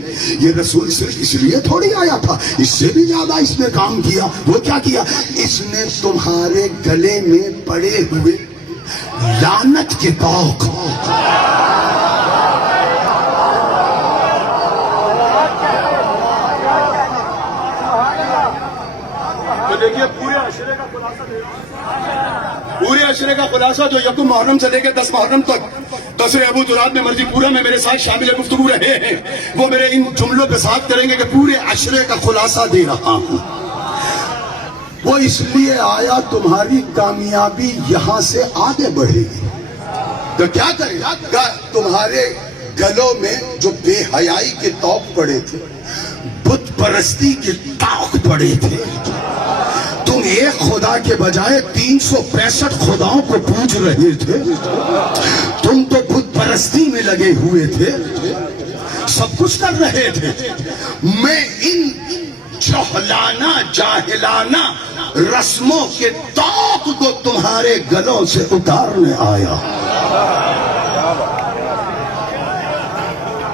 یہ رسول صرف اس لیے تھوڑی آیا تھا, اس سے بھی زیادہ اس نے کام کیا. وہ کیا کیا؟ اس نے تمہارے گلے میں پڑے ہوئے لعنت کے طوق, دیکھیے پورے عشرے کا خلاصہ جو یکم محرم سے لے کے 10 محرم تک قصر ابو دراد میں مرضی پورا میں میرے ساتھ شامل گفتگو رہے ہیں, وہ میرے ان جملوں پہ ساتھ کریں گے کہ پورے عشرے کا خلاصہ دے رہا ہوں. وہ اس لیے آیا تمہاری کامیابی یہاں سے آگے بڑھے گی. تو کیا کرے گا؟ تمہارے گلوں میں جو بے حیائی کے طوق پڑے تھے, بت پرستی کے طوق پڑے تھے, تم ایک خدا کے بجائے 365 خداؤں کو پوج رہے تھے, تم تو بت پرستی میں لگے ہوئے تھے, سب کچھ کر رہے تھے. میں ان جہلانہ جاہلانہ رسموں کے طوق کو تمہارے گلوں سے اتارنے آیا.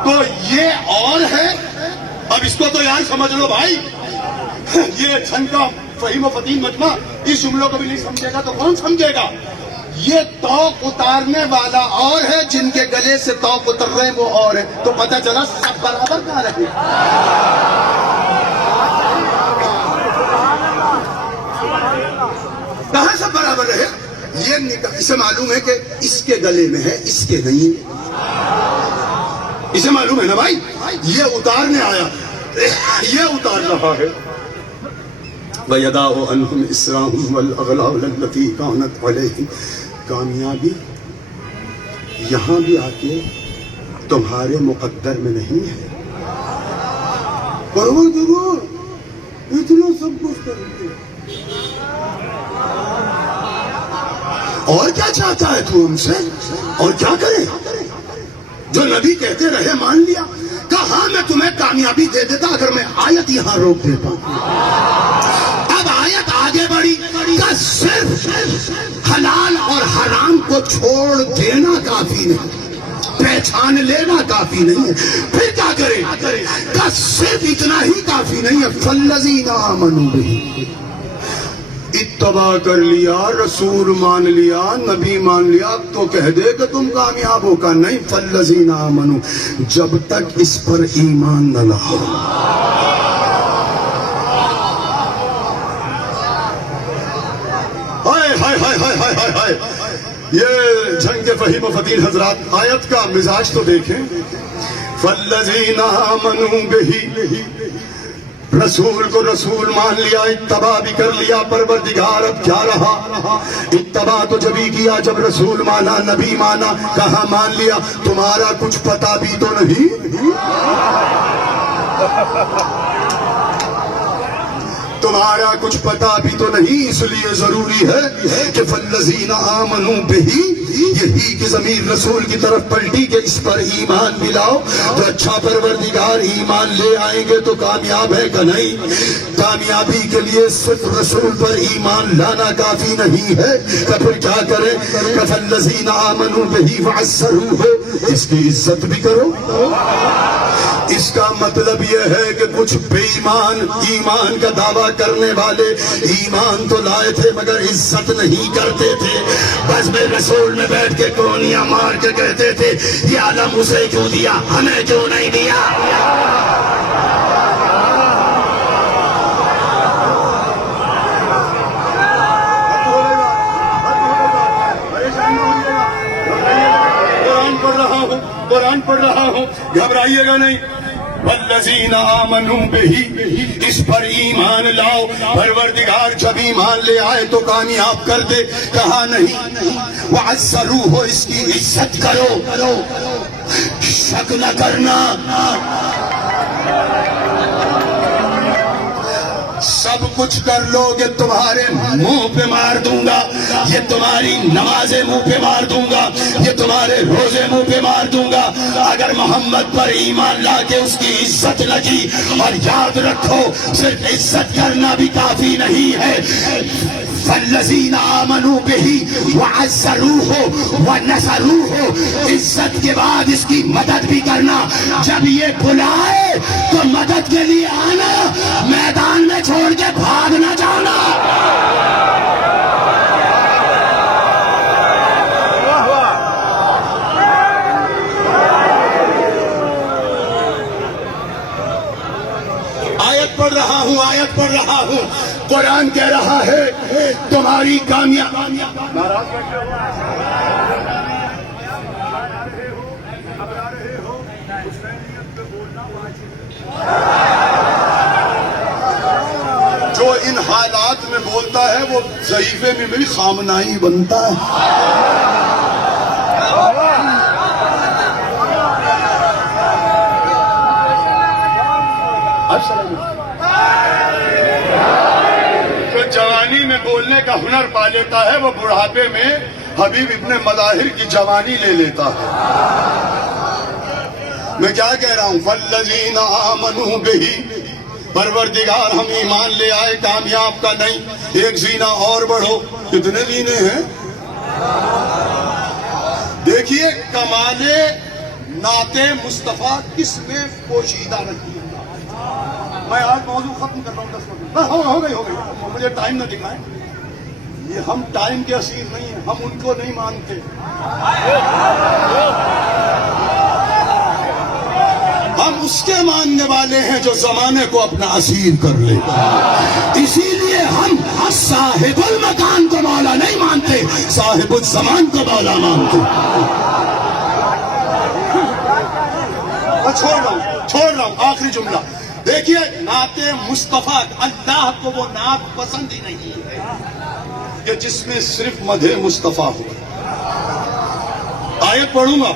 تو یہ اور ہے. اب اس کو تو یار سمجھ لو بھائی, یہ چھنکا فہیم و فتیم مجمع اس جملوں کو بھی نہیں سمجھے گا تو کون سمجھے گا؟ یہ طوق اتارنے والا اور ہے, جن کے گلے سے طوق اتر رہے ہیں وہ اور ہے. تو پتہ چلا سب برابر کہاں رہے. کہاں سب برابر رہے؟ یہ اسے معلوم ہے کہ اس کے گلے میں ہے, اس کے نہیں ہے. اسے معلوم ہے نا بھائی, یہ اتارنے آیا, یہ اتار رہا ہے. وَيَدَاعُ عَنْهُمْ إِسْرَاهُمْ وَالْأَغْلَالَ الَّتِي كَانَتْ عَلَيْهِمْ. کامیابی یہاں بھی آ کے تمہارے مقدر میں نہیں ہے. کرو ضرور, اتنا سب کچھ کریں. اور کیا چاہتا ہے تو ہم سے؟ اور کیا کرے؟ جو نبی کہتے رہے مان لیا. کہا میں تمہیں کامیابی دے دیتا اگر میں آیت یہاں روک دیتا. اب آیت آگے بڑھی کہ صرف حلال اور حرام کو چھوڑ دینا کافی نہیں, پہچان لینا کافی نہیں ہے. پھر کیا کرے؟ کہ صرف اتنا ہی کافی نہیں ہے. فَالَّذِينَ آمَنُوا بِهِ, اتباع کر لیا, رسول مان لیا, نبی مان لیا, اب تو کہہ دے کہ تم کامیاب ہو. کا نہیں, فَالَّذِينَ آمَنُوا, جب تک اس پر ایمان نہ لاؤ. یہ جھنگ فہیم و فتیل حضرات, آیت کا مزاج تو دیکھیں. فَالَّذِينَ آمَنُوا بِهِ, رسول کو رسول مان لیا, اتباع بھی کر لیا. پروردگار اب کیا رہا؟ اتباع تو جبھی کیا جب رسول مانا, نبی مانا. کہاں مان لیا؟ تمہارا کچھ پتا بھی تو نہیں. تمہارا کچھ پتا بھی تو نہیں، اس لیے ضروری ہے کہ فالذین آمنوا بہ، یہی کہ ضمیر رسول کی طرف پلٹی کہ اس پر ایمان بھی لاؤ تو اچھا پروردگار ایمان لے آئیں گے تو کامیاب ہے کہ نہیں؟ کامیابی کے لیے صرف رسول پر ایمان لانا کافی نہیں ہے، تو پھر کیا کریں؟ کہ فالذین آمنوا بہ وعزروہ، اس کی عزت بھی کرو۔ اس کا مطلب یہ ہے کہ کچھ بے ایمان، ایمان کا دعویٰ کرنے والے ایمان تو لائے تھے مگر عزت نہیں کرتے تھے، بس میں رسول میں بیٹھ کے کونیاں مار کے کہتے تھے یہ عالم اسے کیوں دیا، ہمیں کیوں نہیں دیا؟ قرآن پڑھ رہا ہوں، گھبرائیے گا نہیں۔ والذین آمنوا بہ، اس پر ایمان لاؤ، پروردگار جب ایمان لے آئے تو کامیاب کر دے، کہا نہیں؟ وعزروہ، اس کی عزت کرو، شک نہ کرنا۔ سب کچھ کر لو گے تمہارے منہ پہ مار دوں گا، یہ تمہاری نمازیں منہ پہ مار دوں گا، یہ تمہارے روزے منہ پہ مار دوں گا، اگر محمد پر ایمان لا کے اس کی عزت نہ کی۔ اور یاد رکھو صرف عزت کرنا بھی کافی نہیں ہے، فالذین آمنوا بہ وعزروہ ونصروہ، عزت کے بعد اس کی مدد بھی کرنا، جب یہ بلائے تو مدد کے لیے آنا، میدان میں چھوڑ کے بھاگ نہ جانا۔ آیت پڑھ رہا ہوں، آیت پڑھ رہا ہوں، قرآن کہہ رہا ہے تمہاری کامیابی۔ جو ان حالات میں بولتا ہے وہ ضعیفے میں میری خامنائی بنتا ہے۔ جو جوانی میں بولنے کا ہنر پا لیتا ہے وہ بڑھاپے میں حبیب ابن مظاہر کی جوانی لے لیتا ہے۔ میں کیا کہہ رہا ہوں؟ فالذین آمنوا بہ، پروردگار ہم ایمان لے آئے، کامیاب کا نہیں۔ ایک زینہ اور بڑھو، کتنے زینے ہیں؟ دیکھیے کمال نعت مصطفیٰ کس میں پوشیدہ رہتی ہے۔ میں آج موضوع ختم کر رہا ہوں 10 منٹ، ہو گئی، مجھے ٹائم نہ دکھائیں۔ یہ ہم ٹائم کے اسیر نہیں ہیں، ہم ان کو نہیں مانتے۔ ہم اس کے ماننے والے ہیں جو زمانے کو اپنا اسیر کر لے، اسی لیے ہم صاحب المکان کو مولا نہیں مانتے، صاحب الزمان کو مولا مانتے۔ چھوڑ رہا ہوں آخری جملہ۔ دیکھیے نعت مصطفیٰ، اللہ کو وہ نعت پسند ہی نہیں ہے کہ جس میں صرف مدح مصطفیٰ ہو۔ آیت پڑھوں گا،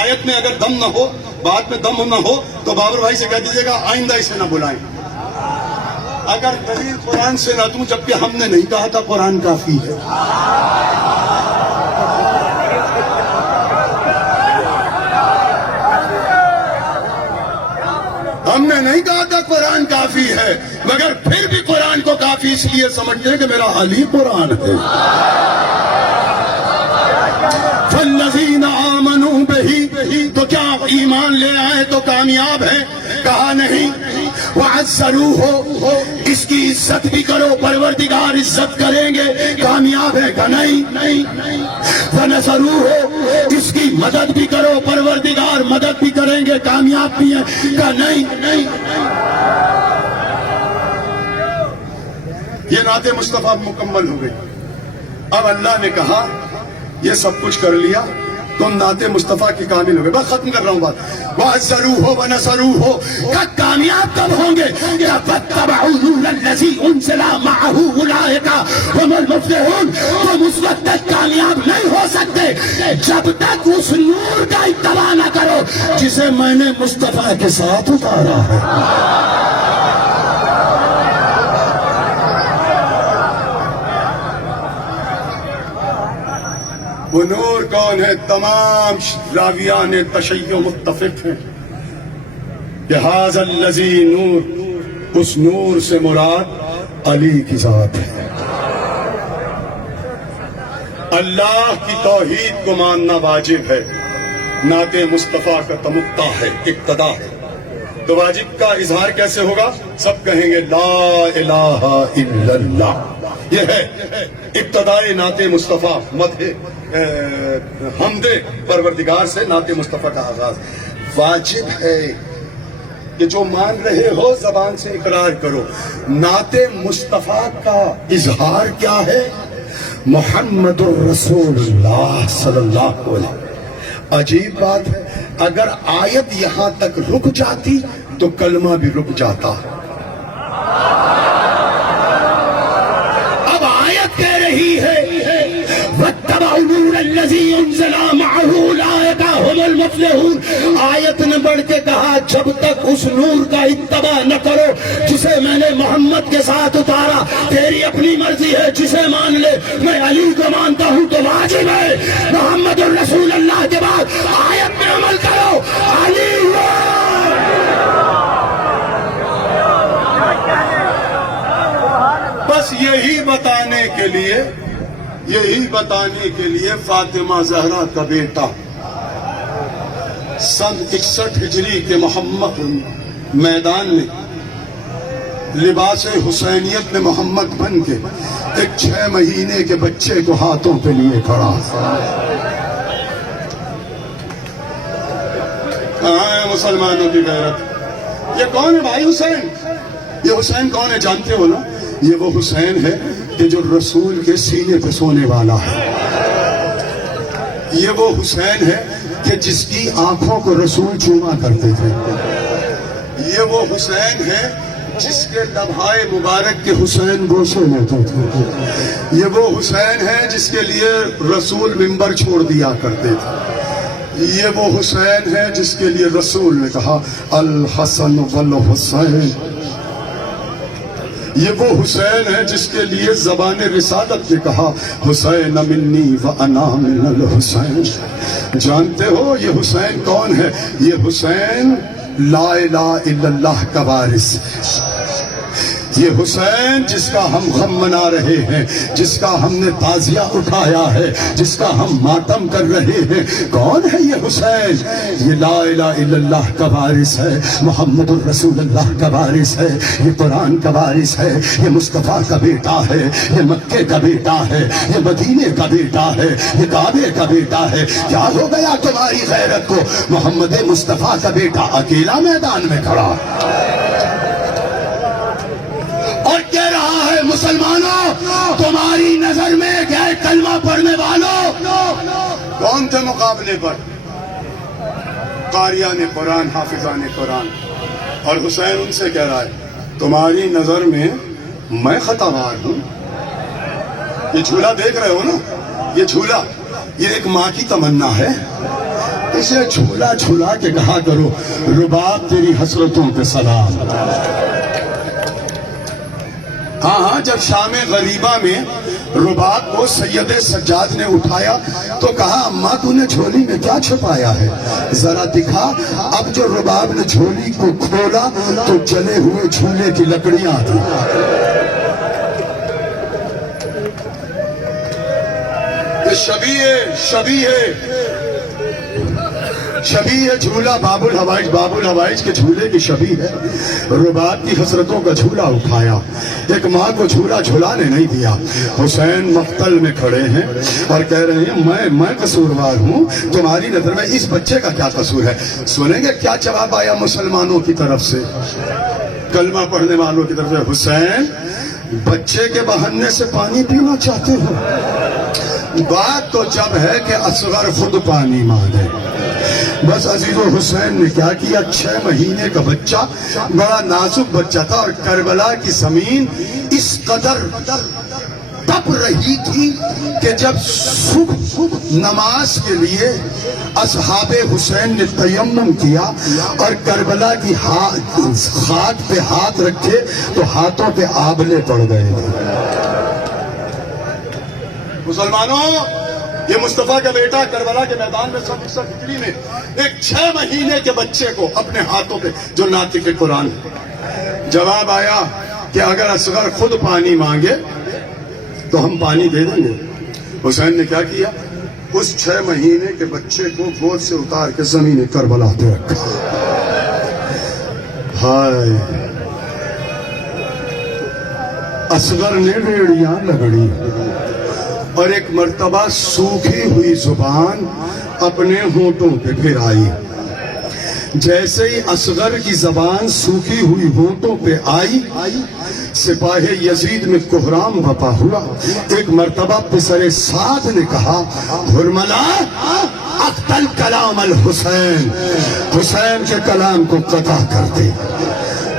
آیت میں اگر دم نہ ہو، بات میں دم نہ ہو تو بابر بھائی سے کہہ دیجیے گا آئندہ اسے نہ بلائیں۔ اگر دلیل قرآن سے نہ دوں، جبکہ ہم نے نہیں کہا تھا قرآن کافی ہے۔ ہم نے نہیں کہا تھا قرآن کافی ہے، مگر پھر بھی قرآن کو کافی اس لیے سمجھتے ہیں کہ میرا حال ہی قرآن ہے۔ فالذین آمنوا بہ، تو کیا ایمان لے آئے تو کامیاب ہے؟ کہا نہیں۔ وعزروہ، اس کی عزت بھی کرو، پروردگار عزت کریں گے، کامیاب ہے کہ نہیں؟ ونصروہ، اس کی مدد بھی کرو، پروردگار مدد بھی کریں گے، کامیاب بھی ہے کہ نہیں؟ یہ نعت مصطفیٰ مکمل ہو گئی۔ اب اللہ نے کہا یہ سب کچھ کر لیا، تم نعت مصطفیٰ کی کامل ہو گئے۔ بس ختم کر رہا ہوں بات۔ وَعَزَّرُوهُ وَنَصَرُوهُ، کب کامیاب کب ہوں گے؟ فَاتَّبَعُوا النُّورَ الَّذِي أُنزِلَ مَعَهُ أُولَٰئِكَ هُمُ الْمُفْلِحُونَ۔ تم اس وقت تک کامیاب نہیں ہو سکتے جب تک اس نور کا اتباع نہ کرو جسے میں نے مصطفیٰ کے ساتھ اتارا ہے۔ وہ نور کون ہے؟ تمام راویان تشیع متفق ہیں کہ ھذا الذی نور، اس نور سے مراد علی کی ذات ہے۔ اللہ کی توحید کو ماننا واجب ہے، نعت مصطفیٰ کا تمتع ہے، اقتدا ہے۔ تو واجب کا اظہار کیسے ہوگا؟ سب کہیں گے لا الہ الا اللہ۔ یہ ہے ابتدائے نعت مصطفیٰ، مدح حمد پروردگار سے نعت مصطفیٰ کا آغاز۔ واجب ہے کہ جو مان رہے ہو زبان سے اقرار کرو۔ نعت مصطفیٰ کا اظہار کیا ہے؟ محمد الرسول اللہ صلی اللہ علیہ وسلم۔ عجیب بات ہے، اگر آیت یہاں تک رک جاتی تو کلمہ بھی رک جاتا۔ اب آیت کہہ رہی ہے وَاتَّبَعُوا النُّورَ الَّذِي أُنزِلَ مَعَهُ أُولَٰئِكَ هُمُ الْمُفْلِحُونَ۔ آیت نے بڑھ کے کہا جب تک اس نور کا اتباع نہ کرو جسے میں نے محمد کے ساتھ اتارا، تیری اپنی مرضی ہے، جسے مان لے۔ میں علی کو مانتا ہوں تو واجب ہے محمد الرسول اللہ کے بعد آیت میں عمل کرو۔ علی بس یہی بتانے کے لیے فاطمہ زہرا کا بیٹا سن 61 ہجری کے محمد میدان میں لباس حسینیت میں محمد بن کے ایک 6 مہینے کے بچے کو ہاتھوں پہ لیے کھڑا۔ کہاں ہے مسلمانوں کی غیرت؟ یہ کون ہے بھائی حسین؟ یہ حسین کون ہے جانتے ہو نا؟ یہ وہ حسین ہے کہ جو رسول کے سینے پہ سونے والا ہے۔ یہ وہ حسین ہے کہ جس کی آنکھوں کو رسول چوما کرتے تھے۔ یہ وہ حسین ہے جس کے لمحائے مبارک کے حسین بوسے لیتے تھے۔ یہ وہ حسین ہے جس کے لیے رسول منبر چھوڑ دیا کرتے تھے۔ یہ وہ حسین ہے جس کے لیے رسول نے کہا الحسن والحسین۔ یہ وہ حسین ہے جس کے لیے زبان رسالت نے کہا حسین منی وانا من الحسین۔ جانتے ہو یہ حسین کون ہے؟ یہ حسین لا الہ الا اللہ کا وارث۔ یہ حسین جس کا ہم غم منا رہے ہیں، جس کا ہم نے تعزیہ اٹھایا ہے، جس کا ہم ماتم کر رہے ہیں، کون ہے یہ حسین؟ یہ لا الہ الا اللہ کا وارث ہے، محمد الرسول اللہ کا وارث ہے، یہ قرآن کا وارث ہے، یہ مصطفیٰ کا بیٹا ہے، یہ مکے کا بیٹا ہے، یہ مدینے کا بیٹا ہے، یہ کعبے کا بیٹا ہے۔ کیا ہو گیا تمہاری غیرت کو؟ محمد مصطفیٰ کا بیٹا اکیلا میدان میں کھڑا اور کہہ رہا ہے مسلمانوں تمہاری نظر میں غیر کلمہ پڑھنے والوں کون تھے مقابلے پر؟ قاریان قرآن، حافظان قرآن۔ اور حسین ان سے کہہ رہا ہے تمہاری نظر میں میں خطا وار ہوں۔ یہ جھولا دیکھ رہے ہو نا، یہ جھولا یہ ایک ماں کی تمنا ہے، اسے جھولا جھولا کے کہا کرو رباب تیری حسرتوں پہ سلام۔ ہاں جب شام غریبہ میں رباب کو سید سجاد نے اٹھایا تو کہا اماں تو نے جھولی میں کیا چھپایا ہے، ذرا دکھا۔ اب جو رباب نے جھولی کو کھولا تو جلے ہوئے جھولے کی لکڑیاں تھیں۔ شبیہ جھولا باب الحوائج کے جھولے کی شبیہ ہے۔ رباب کی حسرتوں کا جھولا اٹھایا، ایک ماں کو جھولا جھولانے نہیں دیا۔ حسین مقتل میں کھڑے ہیں اور کہہ رہے ہیں میں قصوروار ہوں، تمہاری نظر میں اس بچے کا کیا قصور ہے؟ سنیں گے کیا جواب آیا مسلمانوں کی طرف سے، کلمہ پڑھنے والوں کی طرف سے۔ حسین بچے کے بہانے سے پانی پینا چاہتے ہو؟ بات تو جب ہے کہ اصغر خود پانی مانگے۔ بس عزیز و حسین نے کیا کیا، 6 مہینے کا بچہ، بڑا نازک بچہ تھا، اور کربلا کی زمین اس قدر تپ رہی تھی کہ جب صبح نماز کے لیے اصحاب حسین نے تیمم کیا اور کربلا کی خاک پہ ہاتھ رکھے تو ہاتھوں پہ آبلے پڑ گئے۔ مسلمانوں یہ مصطفیٰ کا بیٹا کربلا کے میدان میں سب ہجری میں ایک 6 مہینے کے بچے کو اپنے ہاتھوں پہ جو ناطق قرآن ہے. جواب آیا کہ اگر اصغر خود پانی مانگے تو ہم پانی دے دیں گے. حسین نے کیا کیا؟ اس 6 مہینے کے بچے کو گود سے اتار کے زمین کربلا پہ رکھا. ہائے اصغر نے ریڑیاں لگڑی اور ایک مرتبہ سوکھی ہوئی زبان اپنے ہونٹوں پہ پھرائی. جیسے ہی اصغر کی زبان سوکھی ہوئی ہونٹوں پہ آئی سپاہ یزید میں کوہرام بپا ہوا. ایک مرتبہ پسر سعد نے کہا حرملا اقتل کلام الحسین، حسین کے کلام کو قطع کر دے.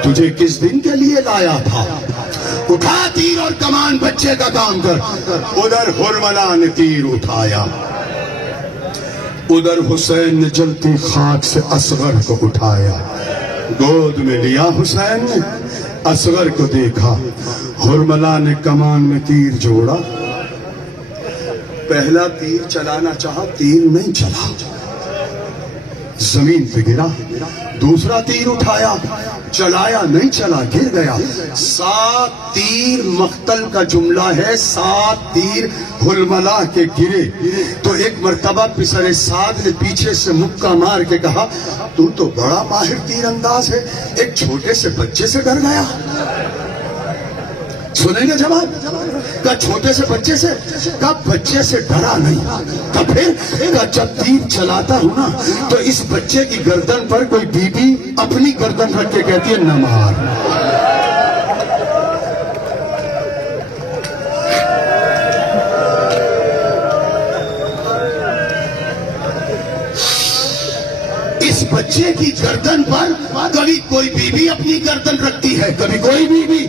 تجھے کس دن کے لیے لایا تھا؟ اٹھا تیر اور کمان، بچے کا کام کر. ادھر حرملا نے تیر اٹھایا، ادھر حسین نے جلتی خاک سے اصغر کو اٹھایا، گود میں لیا. حسین نے اصغر کو دیکھا، حرملا نے کمان میں تیر جوڑا. پہلا تیر چلانا چاہا، تیر نہیں چلا، زمین پہ گرا. دوسرا تیر اٹھایا، چلایا نہیں چلا، گر گیا. 7 تیر مقتل کا جملہ ہے، 7 تیر حرملا کے گرے. تو ایک مرتبہ پسر سعد نے پیچھے سے مکہ مار کے کہا تو بڑا ماہر تیر انداز ہے، ایک چھوٹے سے بچے سے ڈر گیا. سنیں گے جواب؟ کہا چھوٹے سے بچے سے، کہا بچے سے ڈرا نہیں. کہا پھر؟ کہا جب تیر چلاتا ہوں نا تو اس بچے کی گردن پر کوئی بی بی اپنی گردن رکھ کے کہتی ہے نہ مار. اس بچے کی گردن پر کبھی کوئی بی بی اپنی گردن رکھتی ہے، کبھی کوئی بی بی.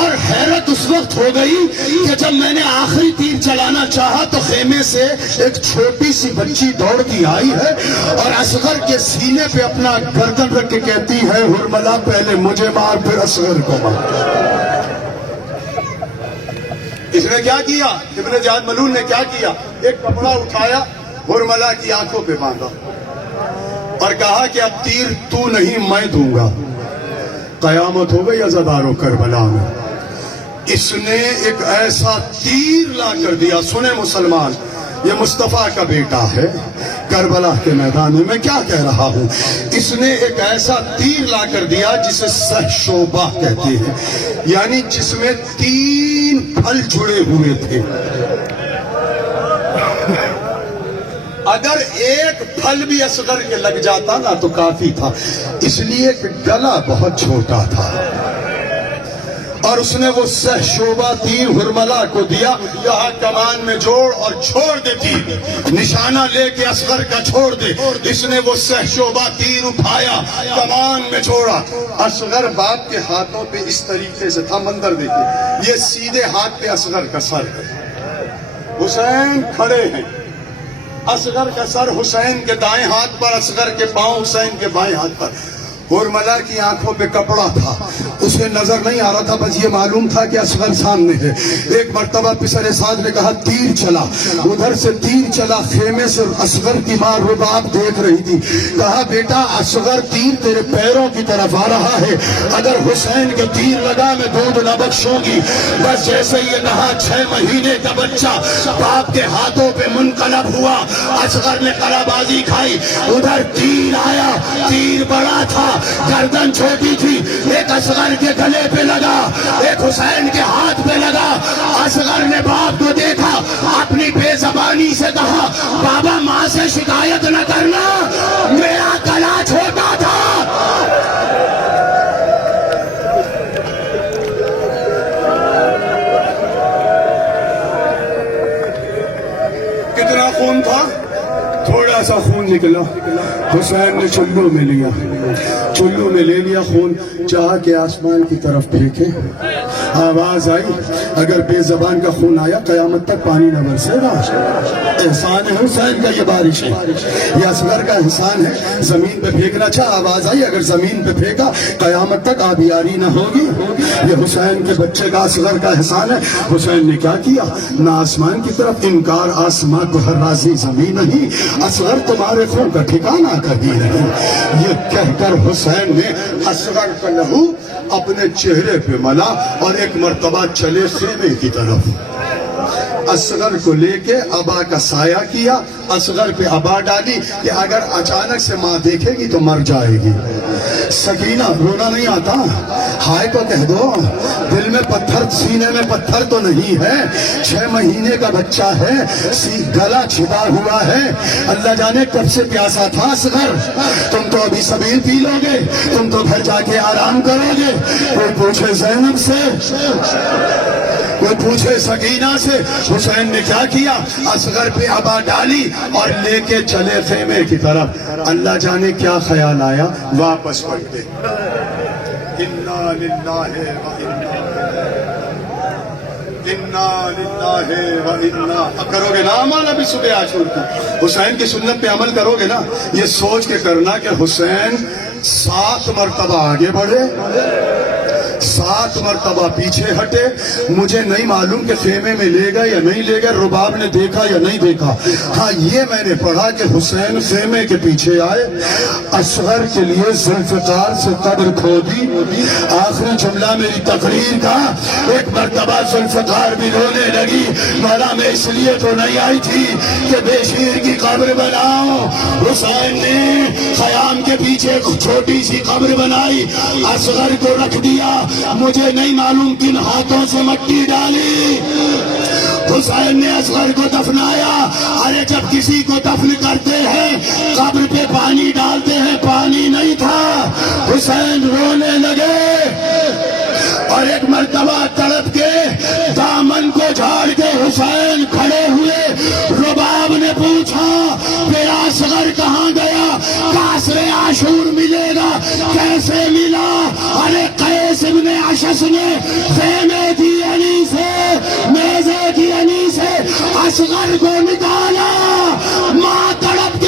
اور حیرت اس وقت ہو گئی کہ جب میں نے آخری تیر چلانا چاہا تو خیمے سے ایک چھوٹی سی بچی دوڑتی آئی ہے اور اصغر کے سینے پہ اپنا گردن رکھ کے کہتی ہے حرملا پہلے مجھے مار پھر اصغر کو مار. اس نے کیا کیا؟ ابن جعد ملول نے کیا کیا؟ ایک کپڑا اٹھایا، حرملا کی آنکھوں پہ باندھا اور کہا کہ اب تیر تو نہیں میں دوں گا. قیامت ہو گئی عزادارو کربلا میں. اس نے ایک ایسا تیر لا کر دیا. سنیں مسلمان، یہ مصطفیٰ کا بیٹا ہے. کربلا کے میدان میں کیا کہہ رہا ہوں، اس نے ایک ایسا تیر لا کر دیا جسے سہشوبہ کہتے ہیں، یعنی جس میں 3 پھل جڑے ہوئے تھے. اگر ایک پھل بھی اصغر کے لگ جاتا نا تو کافی تھا، اس لیے کہ گلا بہت چھوٹا تھا. اور اس نے وہ سہشوبہ تیر حرملا کو دیا، کہا کمان میں جوڑ اور چھوڑ دے تیر، نشانہ لے کے اصغر کا چھوڑ دے. اس نے وہ سہشوبہ تیر اٹھایا، کمان میں چھوڑا. اصغر باپ کے ہاتھوں پہ اس طریقے سے تھا. منظر دیکھیں، یہ سیدھے ہاتھ پہ اصغر کا سر ہے، حسین کھڑے ہیں. اصغر کا سر حسین کے دائیں ہاتھ پر، اصغر کے پاؤں حسین کے بائیں ہاتھ پر. حرملا کی آنکھوں پہ کپڑا تھا، اسے نظر نہیں آ رہا تھا، بس یہ معلوم تھا کہ اصغر سامنے ہے. ایک مرتبہ پسر سعد نے کہا تیر چلا. ادھر سے تیر چلا، خیمے سے اصغر کی ماں رباب دیکھ رہی تھی. کہا بیٹا اصغر تیر تیرے پیروں کی طرف آ رہا ہے، اگر حسین کے تیر لگا میں دودھ نہ بخشوں گی. بس جیسے یہ کہا 6 مہینے کا بچہ باپ کے ہاتھوں پہ منقلب ہوا. اصغر نے قلع بازی کھائی. ادھر تیر آیا، تیر بڑا تھا، گردن چھوٹی تھی. ایک اصغر کے گلے پہ لگا، ایک حسین کے ہاتھ پہ لگا. اصغر نے باپ کو دیکھا، اپنی بے زبانی سے کہا بابا ماں سے شکایت نہ کرنا، میرا گلا چھوٹا تھا. کتنا خون تھا؟ تھوڑا سا خون نکلا. حسین نے چلو میں لیا، چلو میں لے لیا خون، چاہا کہ آسمان کی طرف پھینکے. آواز آئی اگر بے زبان کا خون آیا قیامت تک پانی نہ برسے گا. احسان ہے حسین کا یہ بارش ہے، یہ اصغر کا احسان ہے۔ زمین پہ پھینکنا چاہ آواز آئی، اگر زمین پہ پھینکا قیامت تک آبیاری نہ ہوگی۔ یہ حسین کے بچے کا اصغر کا احسان ہے۔ حسین نے کیا کیا؟ نہ آسمان کی طرف انکار، آسمان کو ہر راضی زمین نہیں، اصغر تمہارے خون کا ٹھکانہ کبھی نہیں۔ یہ کہہ کر حسین نے اصغر کا لہو اپنے چہرے پہ ملا اور ایک مرتبہ چلے خیمے کی طرف۔ اصغر کو لے کے ابا کا سایہ کیا، اصغر پہ ابا ڈالی کہ اگر اچانک سے ماں دیکھے گی تو مر جائے گی۔ سکینہ رونا نہیں آتا، ہائے تو کہہ دو، دل میں پتھر، سینے میں پتھر تو نہیں ہے، 6 مہینے کا بچہ ہے، گلا چھپا ہوا ہے، اللہ جانے کب سے پیاسا تھا اصغر۔ تم تو ابھی سبیل پی لو گے، تم تو گھر جا کے آرام کرو گے۔ کوئی پوچھے زینب سے، کوئی پوچھے سکینہ سے، حسین نے کیا کیا؟ اصغر پہ ابا ڈالی اور لے کے چلے خیمے کی طرف۔ اللہ جانے کیا خیال آیا، واپس پلٹے۔ انا للہ و انا کرو گے نا عمل ابھی صبح عاشور کو، حسین کی سنت پہ عمل کرو گے نا، یہ سوچ کے کرنا کہ حسین 7 مرتبہ آگے بڑھے، 7 مرتبہ پیچھے ہٹے۔ مجھے نہیں معلوم کہ خیمے میں لے گئے یا نہیں لے گئے، رباب نے دیکھا یا نہیں دیکھا، ہاں یہ میں نے پڑھا کہ حسین خیمے کے پیچھے آئے، اصغر کے لیے ذوالفقار سے قبر کھودی۔ آخری جملہ میری تقریر کا، ایک مرتبہ ذوالفقار بھی رونے لگی، مولا میں اس لیے تو نہیں آئی تھی کہ بے شیر کی قبر بناؤ۔ حسین نے خیام کے پیچھے چھوٹی سی قبر بنائی، اصغر کو رکھ دیا، مجھے نہیں معلوم کن ہاتھوں سے مٹی ڈالی۔ حسین نے اصغر کو دفنایا۔ ارے جب کسی کو دفن کرتے ہیں قبر پہ پانی ڈالتے ہیں، پانی نہیں تھا، حسین رونے لگے اور ایک مرتبہ تڑپ کے دامن کو جھاڑ کے حسین کھڑے ہوئے۔ رباب نے پوچھا میرا اصغر کہاں گیا؟ قاصر عاشور ملے گا، کیسے ملا؟ ارے قیس ابن اشعث نے خیمے کی علی سے، میزے کی علی سے اصغر کو نکالا، ماں تڑپ